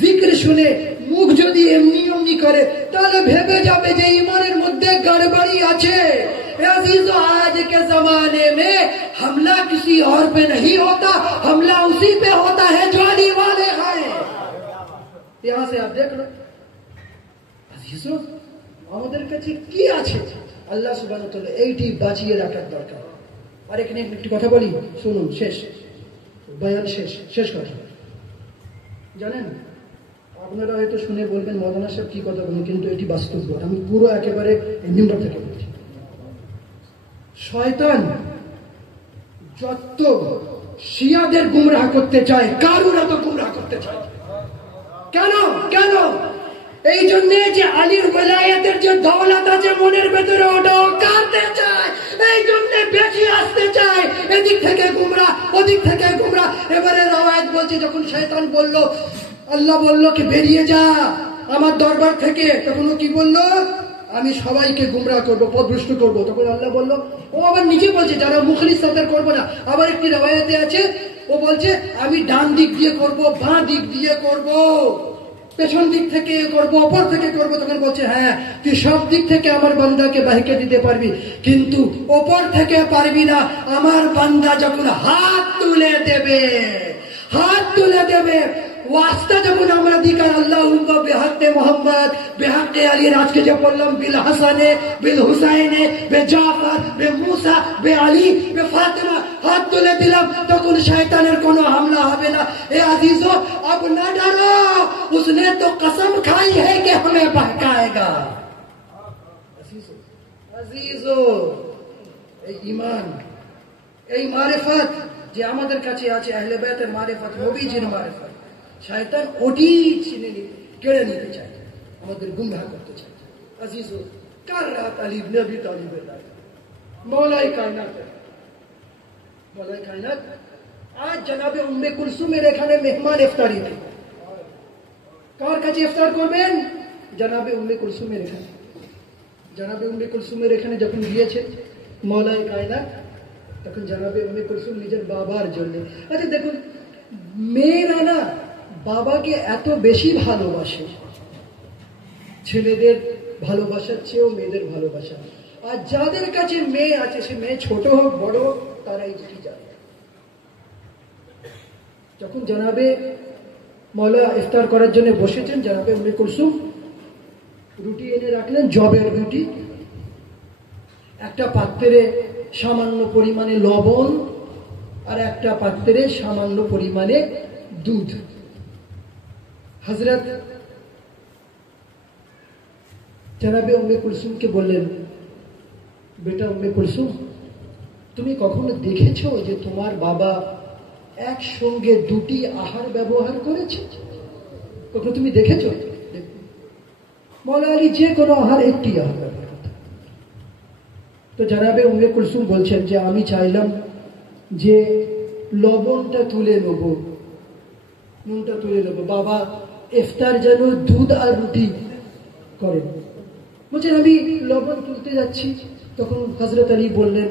জিকির শুনে মুখ যদি এমনি এমনি করে তাহলে ভেবে যাবে যে ঈমানের মধ্যে গড়বড়ি আছে। आज के जमाने में हमला किसी और पे नहीं होता, हमला उसी पे होता है जो अली वाले हैं। यहां से आप देख लो আজিজো, আমাদের কাছে কি আছে? আল্লাহ সুবহানাহু ওয়া তাআলা এইটি বাঁচিয়ে রাখার দরকার। আর এখানে একটি কথা বলি, শুনুন, শেষ বয়ান, শেষ কথা। জানেন, আপনারা হয়তো শুনে বলবেন মৌলানা সাহেব কি কথা বলেন, কিন্তু এটি বাস্তব। আমি পুরো একেবারে মিম্বার থেকে বলছি। শয়তান যত শিয়াদের গুমরাহ করতে চায়, কারুরা তো গুমরাহ করতে চায়। কেন? এই জন্য যে আলীর ওলায়াতের যে দৌলত আছে মনের ভেতরে, ওটাও কাটতে চায়, এই জন্য বেশি আসতে চায়। এদিক থেকে গুমরাহ, ওদিক থেকে গুমরাহ। এবারে রওয়ায়াত বলছে যখন শয়তান বলল, আল্লাহ বলল কি বেরিয়ে যা আমার দরবার থেকে, তখন ও কি বলল? আমি সবাইকে গুমরাহ করবো, পথভ্রষ্ট করবো। তখন আল্লাহ বলল, ও আবার নিজে বলছে যারা মুখলিস তাদের করবো না। আবার একটি রওয়ায়াতে আছে ও বলছে আমি ডান দিক দিয়ে করব, বাঁ দিক দিয়ে করব, পেছন দিক থেকে করব, অপর থেকে করব। তখন বলছে হ্যাঁ তুই সব দিক থেকে আমার বান্দাকে বাহিকে দিতে পারবি, কিন্তু অপর থেকে পারবি না। আমার বান্দা যখন হাত তুলে দেবে, ওয়াস্তা যখন আমরা দিকার আল্লাহুম্মা বিহাক্কে মুহাম্মদ বিহাক্কে আলী, আজকে যে বললাম বিল হাসানে বিল হুসাইনে বে জাফর বে মুসা বে আলী বে ফাতেমা, হাত তুলে দিলাম, তখন শয়তানের কোনো হামলা হবে না। এ আজিজো, अब न डरो, उसने तो कसम खाई है कि हमें बहकाएगा। আজিজো, এই ঈমান, এই মারিফত যে আমাদের কাছে আছে, আহলে বাইতের মারিফত, নবীজির মারিফত, শয়তান ওটি কেড়ে নিতে চায়, আমাদের গুমরাহ করতে চায়। আজিজো, কাল রাত আলী ইবনে আবি তালিবের রাত, মৌলাই কায়নাত আজ জনাবে উম্মে কুলসুমের এখানে মেহমান ইফতারি थे। কার কাছে ইফতার করবেন? জনাবে উম্মে কুলসুমের এখানে। জনাবে উম্মে কুলসুমের এখানে যখন গিয়েছে মৌলাই কায়নাত, তখন জনাবে উম্মে কুলসুম নিজের বাবার জন্য। আচ্ছা দেখুন, মেয়েরা না বাবাকে এত বেশি ভালোবাসে, ছেলেদের ভালোবাসার চেয়েও মেয়েদের ভালোবাসা। আর যাদের কাছে মেয়ে আছে, সে মেয়ে ছোট হোক বড় হোক, তারাই কি জানে। যখন জনাবে মৌলা ইফতার করার জন্য বসেছেন, জনাবে উম্মে কুলসুম রুটি এনে রাখলেন, জবের রুটি। একটা পাত্রে সামান্য পরিমাণে লবণ আর একটা পাত্রে সামান্য পরিমাণে দুধ। হযরত জনাবে উম্মে কুলসুমকে বললেন, বেটা উম্মে কুলসুম, তুমি কখনো দেখেছো যে তোমার বাবা একসঙ্গে দুটি আহার ব্যবহার করেছে? কখনো তুমি দেখেছো? মৌলা আলী যে কোনো আহার একটি আহার ব্যবহার করতেন। তো জনাবে উম্মে কুলসুম বলছেন যে আমি চাইলাম যে লবণটা তুলে নেব, নুনটা তুলে নেব, বাবা ইফতার যেন দুধ আর রুটি করেন। বলছেন আমি লবণ তুলতে যাচ্ছি, তখন হযরত আলী বললেন,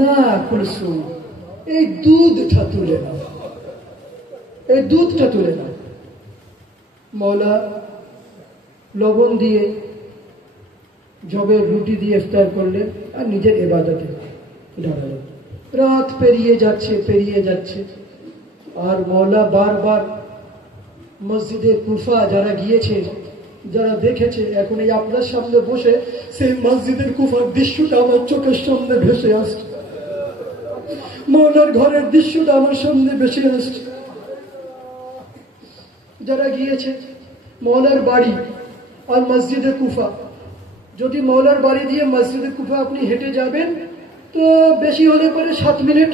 না কুলসুম, এই দুধটা তুলে নাও, এই দুধটা তুলে নাও। মৌলা লবণ দিয়ে জবের রুটি দিয়ে ইফতার করলেন আর নিজের ইবাদতে দাঁড়ালেন। রাত পেরিয়ে যাচ্ছে আর মৌলা বারবার মসজিদে কুফা যারা গিয়েছে, যারা দেখেছে, এখন এই আপনার সামনে বসে সেই মসজিদের কুফার দৃশ্যটা আমার চোখের সামনে ভেসে আসছে, মৌলার ঘরের দৃশ্যটা আমার সামনে ভেসে আসছে। যারা গিয়েছে মৌলার বাড়ি আর মসজিদে কুফা, যদি মৌলার বাড়ি দিয়ে মসজিদে কুফা আপনি হেঁটে যাবেন তো বেশি হলে পরে 7 মিনিট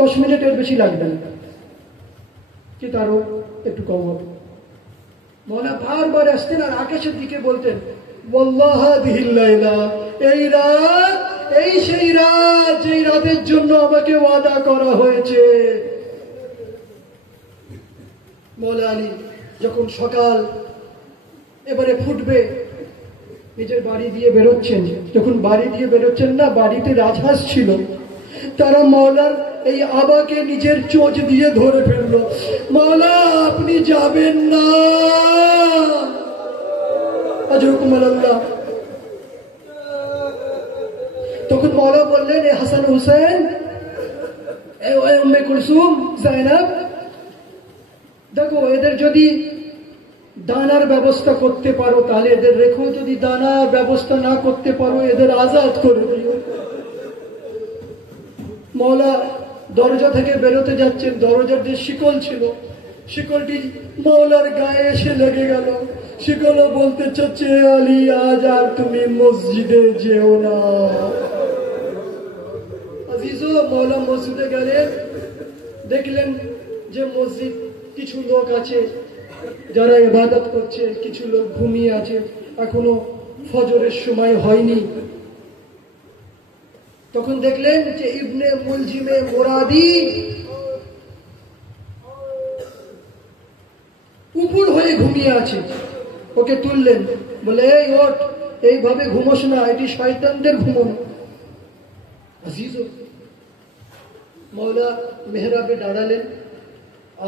10 মিনিটের বেশি লাগবে না, কি তারও একটু কম হবে। মৌলা বারবার আসতেন আর আকাশের দিকে বলতেন, ওয়াল্লাহ হাদিহিল লাইলা, এই রাত এই সেই রাত যেই রাতের জন্য আমাকে ওয়াদা করা হয়েছে। মৌলা আলী যখন সকাল এবারে ফুটবে, নিজের বাড়ি দিয়ে বেরোচ্ছেন, যখন বাড়ি দিয়ে বেরোচ্ছেন না, বাড়িতে রাজহাঁস ছিল, তারা মৌলার এই আবাকে নিজের চোঁচ দিয়ে ধরে ফেললো, মৌলা আপনি যাবেন না, আজরকুমাল্লাহ। তখন মৌলা বললেন, এ হাসান হুসেন, এ উম্মে কুলসুম, জাইনাব, দেখো এদের যদি দানার ব্যবস্থা করতে পারো তাহলে এদের রেখো, যদি দানার ব্যবস্থা না করতে পারো এদের আজাদ করে দিও। মৌলা দরজা থেকে বেরোতে যাচ্ছেন, দরজার যে শিকল ছিল শিকলটি মৌলার গায়ে এসে লেগে গেল। শিকলও বলতে চাচ্ছে, আলী আজ আর তুমি মসজিদে যেও না। আজিজো, মৌলা মসজিদে গেলেন, দেখলেন যে মসজিদ কিছু লোক আছে যারা ইবাদত করছে, কিছু লোক ঘুমিয়ে আছে, এখনো ফজরের সময় হয়নি। তখন দেখলেন যে ইবনে মুলজিমে মুরাদি উপর হয়ে ঘুমিয়ে আছে, ওকে তুললেন, বলে এই ওঠ, এইভাবে ঘুমোস না, এটি শয়তানদের ঘুমোনো। আজিজ, মৌলা মেহরাবে দাঁড়ালেন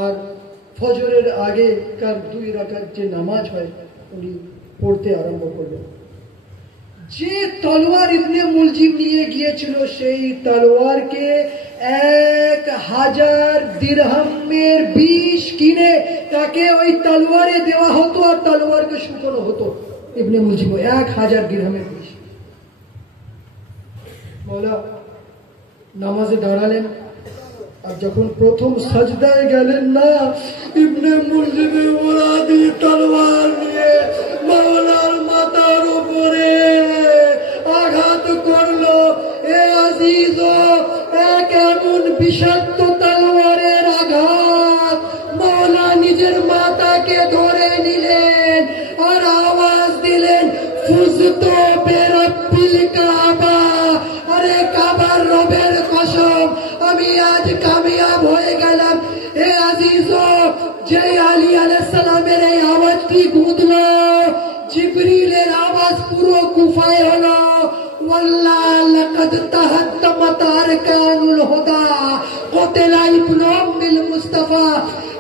আর ফজরের আগেকার 2 রাকাত যে নামাজ হয় উনি পড়তে আরম্ভ করলেন। যে তলোয়ার ইবনে মুলজিম নিয়ে গিয়েছিল সেই তলোয়ারকে 1000 দিরহামের বিষ কিনে তাকে ওই তলোয়ারে দেওয়া হতো আর তলোয়ারকে শুকানো হতো। ইবনে মুলজিম 1000 দিরহামের বিষ। মৌলা নামাজে দাঁড়ালেন আর যখন প্রথম সাজদায় গেলেন না, ইবনে মুলজিমে মুরাদি তলোয়ার নিয়ে মাওলার মাথার উপরে আঘাত করলো। এ আজিজ, এক এমন বিষাক্ত তলোয়ারের আঘাত, মাওলা নিজের মাথাকে ধরে নিলেন আর আওয়াজ দিলেন, ফুজতো বিরাব্বিল কাবা, আরে কাবার রবের কসম আমি আজ কামিয়াব হয়ে গেলাম। এ আজিজ, যে আলী আলাইহিস সালামের এই আওয়াজটি গুঁজলো, জিবরিলের আওয়াজ পুরো কুফায় হলো, ওয়াল্লাহ লাকাদ তাহাত্তামাত আরকানুল হুদা কুতিলা ইবনু আম্মিল মুস্তাফা।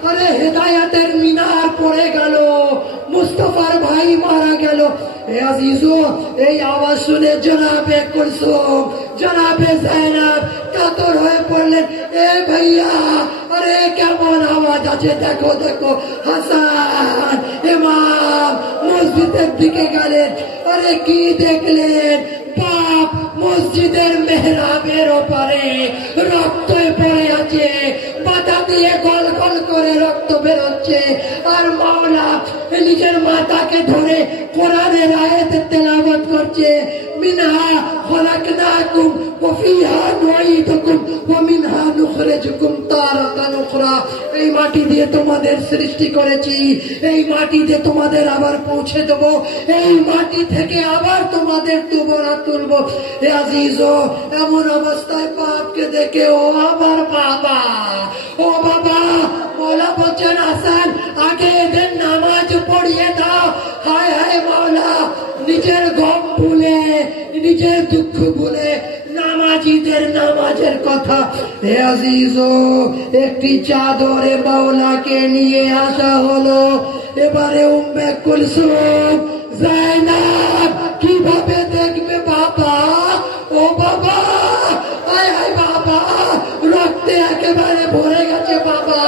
আরে হেদায়েতের মিনার পড়ে গেল, মুস্তাফার ভাই মারা গেল। এ আজিজো, এই আওয়াজ শুনে জনাবে কুলসুম, জনাবে জাইনাব কাতর হয়ে পড়লেন। এ ভাইয়া, আরে কেমন আওয়াজ আছে, দেখো দেখো। হাসান ইমাম মসজিদের দিকে গেলেন, আরে কি দেখলেন? বাপ মসজিদের মেহরাবের ওপারে রক্ত পড়ে আছে, আর মাওলা নিজের মাতাকে ধরে কোরআনের আয়াত তেলাওয়াত করছে, মিনহা খলাকনাকুম ওয়া ফিহা নুঈদুকুম ওয়া মিনহা নুখরিজুকুম তারাতান উখরা। এই মাটি দিয়ে তোমাদের সৃষ্টি করেছি, এই মাটি দিয়ে তোমাদের আবার পৌঁছে দেবো, এই মাটি থেকে আবার তোমাদের তোমরা তুলবো। হে আজিজ, এমন অবস্থায় বাপকে দেখে ও আমার বাবা, ও বাবা, মৌলা বলছেন হাসান আগে এদের নামাজ পড়িয়ে দাও। হায় হায় মৌলা, নিজের গম ভুলে, নিজের দুঃখ ভুলে নামাজিদের নামাজের কথা। হে আজিজ, একটি চাদরে মাওলাকে নিয়ে আসা হলো। এবারে উম্মে কুলসুম যায়নাব কিভাবে দেখবে বাবা, ও বাবা, আয় আয় বাবা, রক্তে একেবারে ভরে গেছে বাবা,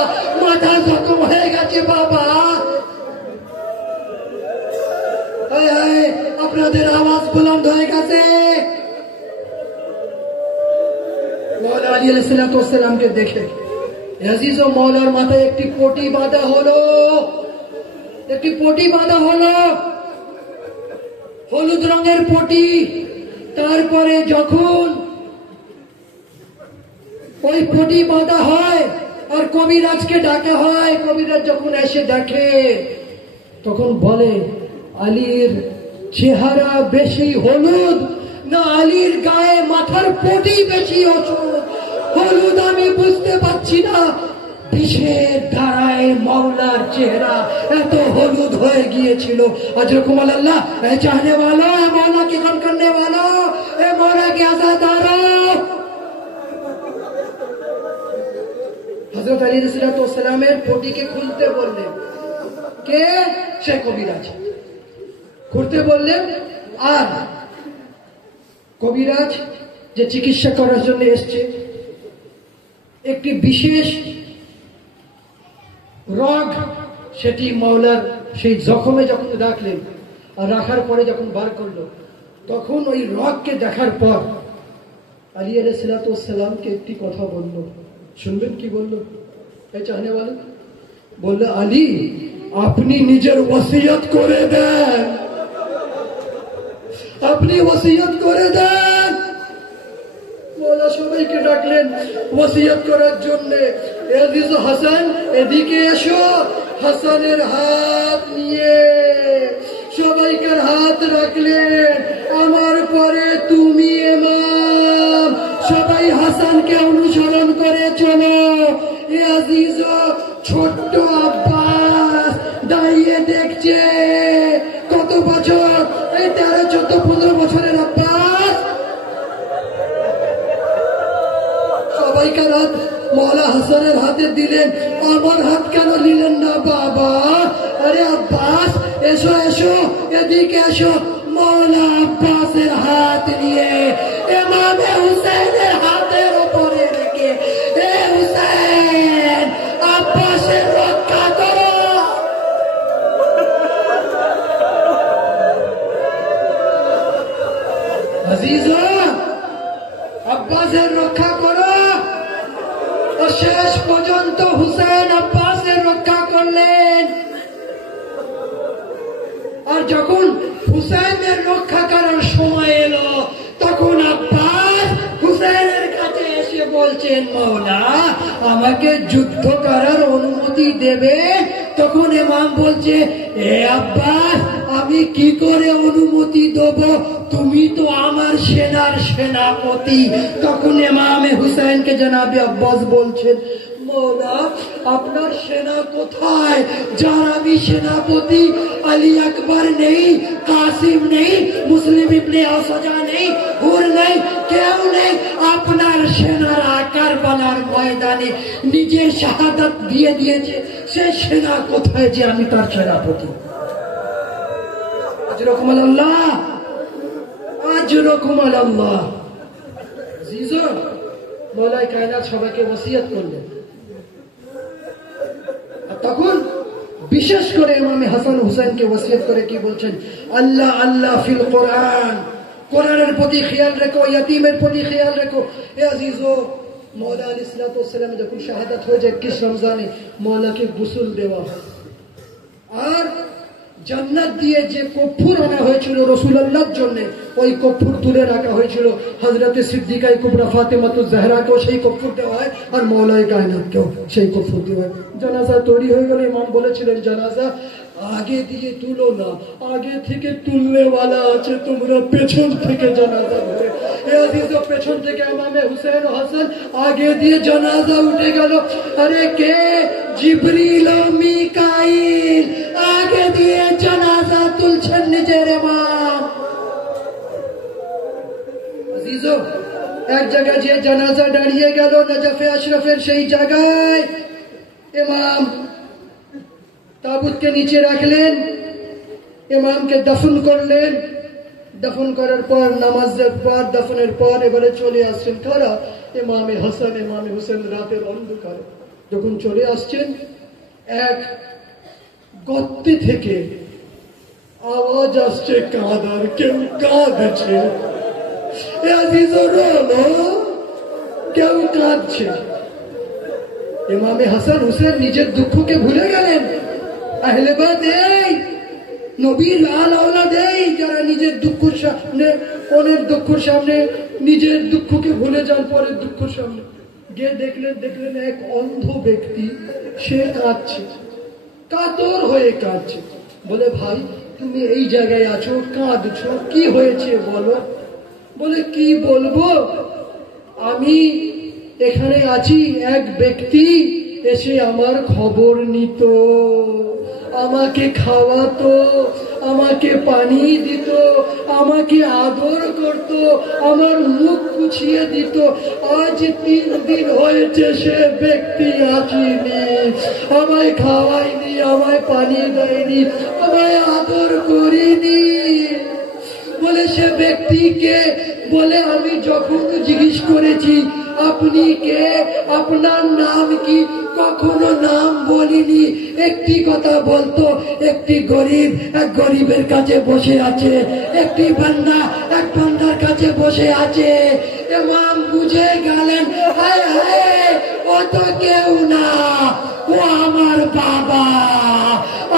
মাথা জখম হয়ে গেছে বাবা। আয় আয়, আপনাদের আওয়াজ বুলন্দ হয়ে গেছে। মৌলা আলী আলাইহিসসালামকে দেখে আজিজ ও মৌলার মাথায় একটি পটি বাঁধা হলো, একটি পটি বাঁধা হলো, হলুদ রঙের পটি। তারপরে যখন ওই পটি বাঁধা হয় আর কবিরাজকে ডাকা হয়, কবিরাজ যখন এসে দেখে তখন বলে, আলীর চেহারা বেশি হলুদ না আলীর গায়ে মাথার পটি বেশি হলুদ? আমি বুঝতে পারছি না, বিষের দ্বারায় মাওলার চেহারা এত হলুদ হয়ে গিয়েছিল। আজরকুম আল্লাহ, চাহনে वालों, मौला की गम करने वालों, मौला के आज़ादारों। हजरत अली रसूलुल्लाह পটিকে খুলতে বললেন। কে? সে কবিরাজ খুলতে বললেন। আর কবিরাজ যে চিকিৎসা করার জন্য এসছে, একটি বিশেষ রগ সেটি মাওলার সেই জখমে যখন রাখলেন আর রাখার পরে যখন বার করলো, তখন ওই রগকে দেখার পর আলী আলাইহিসসালামকে একটি কথা বলল। শুনবেন কি বলল? এই চাহনে वाले বলল, আলী আপনি নিজের ওসিয়ত করে দেন, আপনি ওসিয়ত করে দেন। মৌলা সবাইকে ডাকলেন ওসিয়ত করার জন্য। আজিজ হাসান এদিকে এসো। হাসানের হাত নিয়ে সবাইকার হাত রাখলেন। আমার পরে তুমি ইমাম, সবাই হাসানকে অনুসরণ করে চলো। এ আজিজ, ছোট্ট আব্বাস দাঁড়িয়ে দেখছে। কত বছর? এই 13, 14, 15 বছরের আব্বাস। সবাইকার হাত মৌলা হাসানের হাতে দিলেন। আমার হাত কেন নিলেন না বাবা? আরে আব্বাস এসো এসো, এদিকে এসো। মৌলা আব্বাসের হাত নিয়ে ইমামে হুসেনের হাতের উপরে রেখে, এ হুসেন আব্বাসের রক্ষা করো। আজিজা, আব্বাসের রক্ষা করো। শেষ পর্যন্ত হুসেন আব্বাসের রক্ষা করলেন। আর যখন হুসেনের রক্ষা করার সময় এলো, তখন আব্বাস হুসেনের কাছে এসে বলছেন, মৌলা আমাকে যুদ্ধ করার অনুমতি দেবে? তখন ইমাম বলছে, এ আব্বাস আমি কি করে অনুমতি দেব, তুমি তো আমার সেনার সেনাপতি। তখন ইমামে হুসেনকে জনাবে আব্বাস বলছেন, মৌলা আপনার সেনা কোথায়? যার আমি সেনাপতি, আলী আকবর নেই, কাসিম নেই, মুসলিম ইবনে আসাজা নেই, হুর নেই, কেউ নেই। আপনার সেনারা কারবালার ময়দানে নিজের শাহাদাত দিয়ে দিয়েছে, সে সেনা কোথায় যে আমি তার সেনাপতি? আজরকুম আল্লাহ, আজরকুম আল্লাহ। জিজো মৌলাই কায়নাত সবাইকে ওসিয়ত করলেন। আর তখন বিশেষ করে ইমামে হাসান হুসেনকে ওসিয়ত করে কি বলছেন? আল্লাহ আল্লাহ ফিল কোরআন, কোরআনের প্রতি খেয়াল রেখো, ইয়াতিমের প্রতি খেয়াল রেখো। এ আজিজো, মৌলা আলাইহিসসালাম যখন শাহাদাত হয়ে যায় 21 রমজানে, মৌলাকে গোসল দেওয়া হয়। আর জান্নাত দিয়ে যে কফুর আনা হয়েছিল রাসূলুল্লাহর জন্য, ওই কফুর তুলে রাখা হয়েছিল হযরতে সিদ্দিকা কুবরা ফাতেমাতুজ জাহরাকেও সেই কফুর দেওয়া হয়, আর মওলায়ে কায়নাতকেও সেই কফুর দেওয়া হয়। জানাজা তৈরি হয়ে গেল। ইমাম বলেছিলেন জানাজা আগে দিয়ে তুলো না, আগে থেকে তুলনেওয়ালা আছে, তোমরা পেছন থেকে জানাজা ধরে। পেছন থেকে ইমামে হুসেন ও হাসান, আগে দিয়ে জানাজা উঠে গেল। আরে কে? জিবরিল ও মিকাইল আগে দিয়ে জানাজা তুলছেন নিজের ইমাম। আজিজো, এক জায়গায় যে জানাজা দাঁড়িয়ে গেল নজফে আশরাফের, সেই জায়গায় ইমাম তাবুতকে নিচে রাখলেন, ইমামকে দফন করলেন। দফন করার পর নামাজের পর, দফনের পর এবারে চলে আসছেন কারা? ইমামে হাসান ইমামে হুসেন রাতের অন্ধকারে যখন চলে আসছেন, এক গর্তে থেকে আওয়াজ আসছে কাঁদার, কেউ কাঁদছে। কেউ কাঁদছে। ইমামে হাসান হুসেন নিজের দুঃখকে ভুলে গেলেন। আহলে বাইত এই নবীর লাল আওলাদ এই যারা নিজের দুঃখের সামনে, অন্যের দুঃখের সামনে নিজের দুঃখকে ভুলে যান, পরের দুঃখের সামনে গিয়ে দেখলেন এক অন্ধ ব্যক্তি, সে কাঁদছে, কাতর হয়ে কাঁদছে। বলে ভাই তুমি এই জায়গায় আছো, কাঁদছো, কি হয়েছে বলো? বলে কি বলবো, আমি এখানে আছি, এক ব্যক্তি এসে আমার খবর নিত, আমাকে খাওয়াতো, আমাকে পানি দিত, আমাকে আদর করত, আমার মুখ পুছিয়ে দিত। আজ 3 দিন হয়েছে সে ব্যক্তি আসেনি, আমায় খাওয়ায়নি, আমায় পানি দেয়নি, আমায় আদর করিনি। বলে সে ব্যক্তিকে, বলে আমি যখন জিজ্ঞেস করেছি আপনি কে, আপনার নাম কি, কখনো নাম বলিনি। একটি কথা বলতো, একটি গরিব এক গরিবের কাছে বসে আছে, একটি বান্দা এক বান্দার কাছে বসে আছে। ইমাম বুঝে গেলেন, হায় হায় ও তো কেউ না, ও আমার বাবা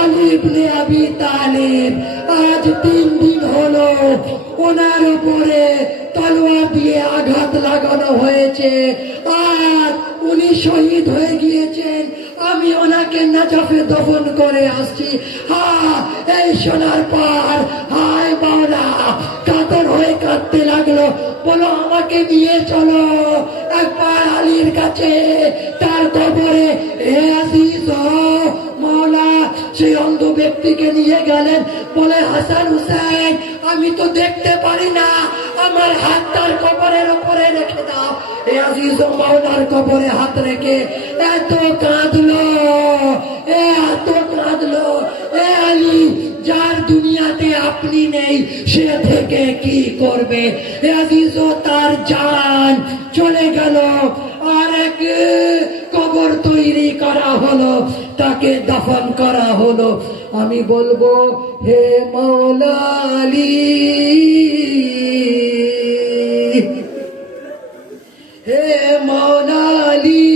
আলী ইবনে আবি তালিব। আজ 3 দিন হলো ওনার উপরে তলোয়ার দিয়ে আঘাত লাগানো হয়েছে, আর উনি শহীদ হয়ে গিয়েছেন। আমি ওনাকে নাজাফে দফন করে আসছি। এই শোনার পর হায় বাওলা কাতর হয়ে কাঁদতে লাগলো। বলো আমাকে নিয়ে চলো একবার আলীর কাছে, তার কবরে। এ আজিজ মওলা সেই অন্ধ ব্যক্তিকে নিয়ে গেলেন। বলে হাসান হুসেন আমি তো দেখতে পারি না, আমার হাত তার কবরের উপরে রেখে দাও। এ আজিজ মাওলার কবরে হাত রেখে এত কাঁদলো, এত কাঁদলো। এ আলী, যার দুনিয়াতে আপনি নেই সে থেকে কি করবে? এ আজিজ তার জান চলে গেল, আর এক কবর তৈরি করা হলো, তাকে দফন করা হলো। আমি বলবো হে মাওলা আলী, হে মাওলা আলী,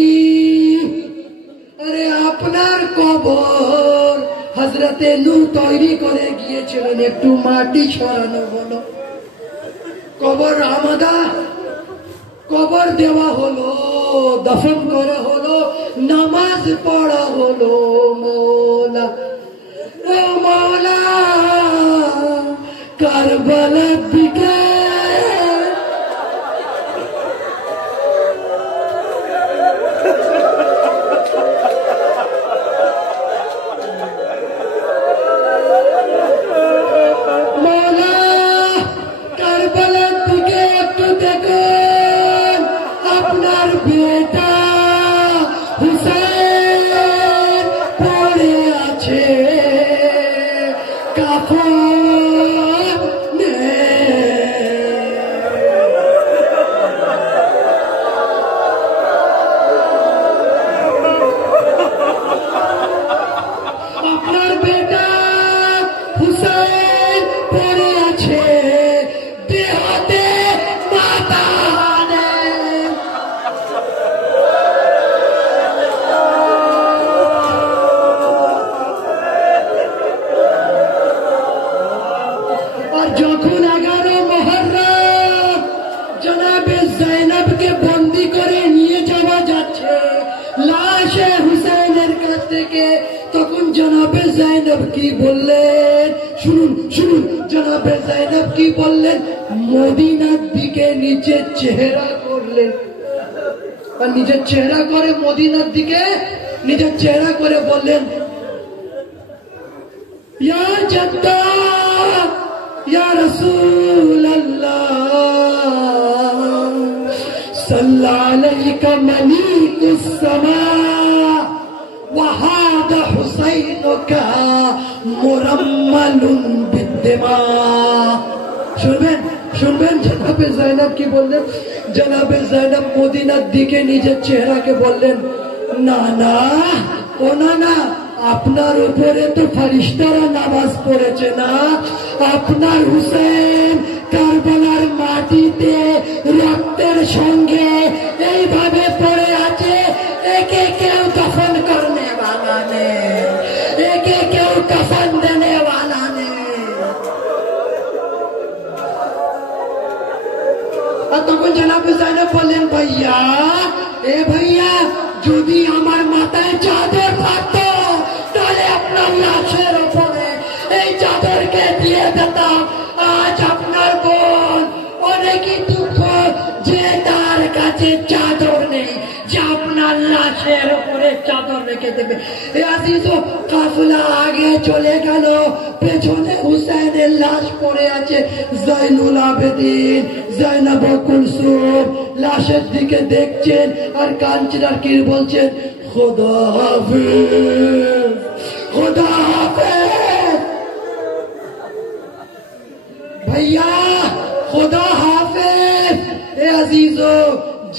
আরে আপনার কবর হযরতে নূহ তৈরি করে গিয়েছিলেন, একটু মাটি সরানো হলো, কবর আমাদা, কবর দেওয়া হলো, দফন করা হলো, নামাজ পড়া হলো। মওলা ও মওলা কারবালার দিকে জনাবে জাইনব কি বললেন, শুনুন শুনুন, জনাবে জাইনব কি বললেন, মদিনার দিকে নিজের চেহারা করলেন, আর নিজের চেহারা করে মদিনার দিকে নিজের চেহারা করে বললেন, ইয়া জাদ্দা ইয়া রাসূলুল্লাহ সাল্লাল্লাহু আলাইকা মালিকুস সামা ওয়া হাদা হুসাইনুকা মুরাম্মালুন বিদ্দিমা। শুনবেন শুনবেন জনাবে জাইনব কি বললেন। জনাবে জাইনব মদিনার দিকে নিজের চেহারাকে বললেন, না না ও না না, আপনার উপরে তো ফেরেশতারা নামাজ পড়েছে না, আপনার হুসেন কারবালার মাটিতে রক্তের সঙ্গে এইভাবে পড়ে আছে, একে কেউ কাফন করনে वाला নেই, একে কেউ কাফন দেনে वाला নেই। আর তখন জনাবে জাইনব বললেন, ভাইয়া এ ভাইয়া, যদি আমার মাথায় চাদর থাকতো তাহলে আপনার লাশের উপরে এই চাদরকে দিয়ে দিতাম। আজ আপনার বোন অনেকই দুঃখ যে তার কাছে চাদর নেই, যে আপনার লাশের উপরে চাদর রেখে দেবে। আজিজো কাফলা আগে চলে গেল, পেছনে হুসেনের লাশ পড়ে আছে। জয়নুল আবেদিন জয়নব কুলসুম লাশের দিকে দেখছেন আর কাঁদছেন আর কি বলছেন, খোদা হাফেজ খোদা হাফেজ। भैया खुदा हाफिज। ए अजीजो,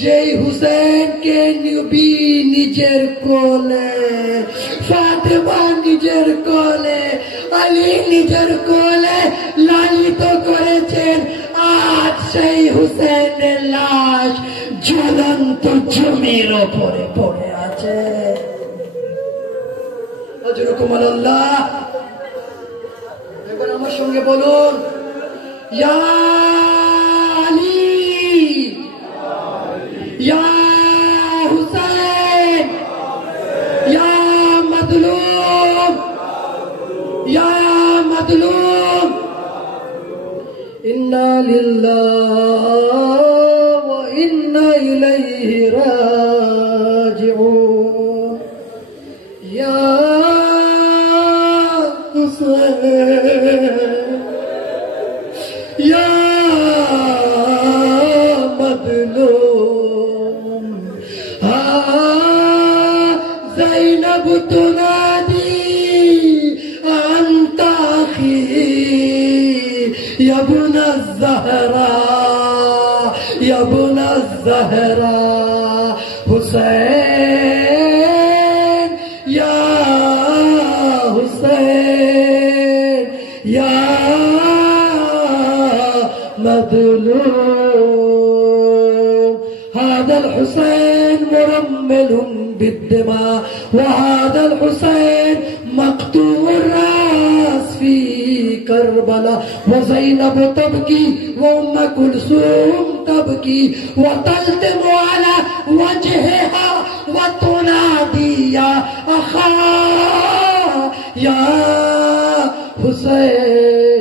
जय हुसैन के नबी निजर कोले, फातिमा निजर कोले, अली निजर कोले लालित करेছেন। আজ সেই হুসেনের লাশ জ্বলন্ত জমির উপরে পড়ে আছে। আজরুকুম আল্লাহ। এবার আমার সঙ্গে বলুন, ইয়া আলী, ইয়া হুসেন, ইয়া মজলুম, ইয়া মজলুম। ইন্না লিল্লাহি ওয়া ইন্না ইলাইহি রাজিউন। ইয়া হুসেন, या मज़लूम, ज़ैनब तुनादी अंता अखी या बुना ज़हरा, या बुना ज़हरा। हुसैन या हुसैन या مظلوم. هذا الحسين مرمل بالدماء، وهذا الحسين مقطوع الراس في كربلاء. وزينب تبكي وأم كلثوم تبكي وتلتم على وجهها وتنادي يا أخا يا حسين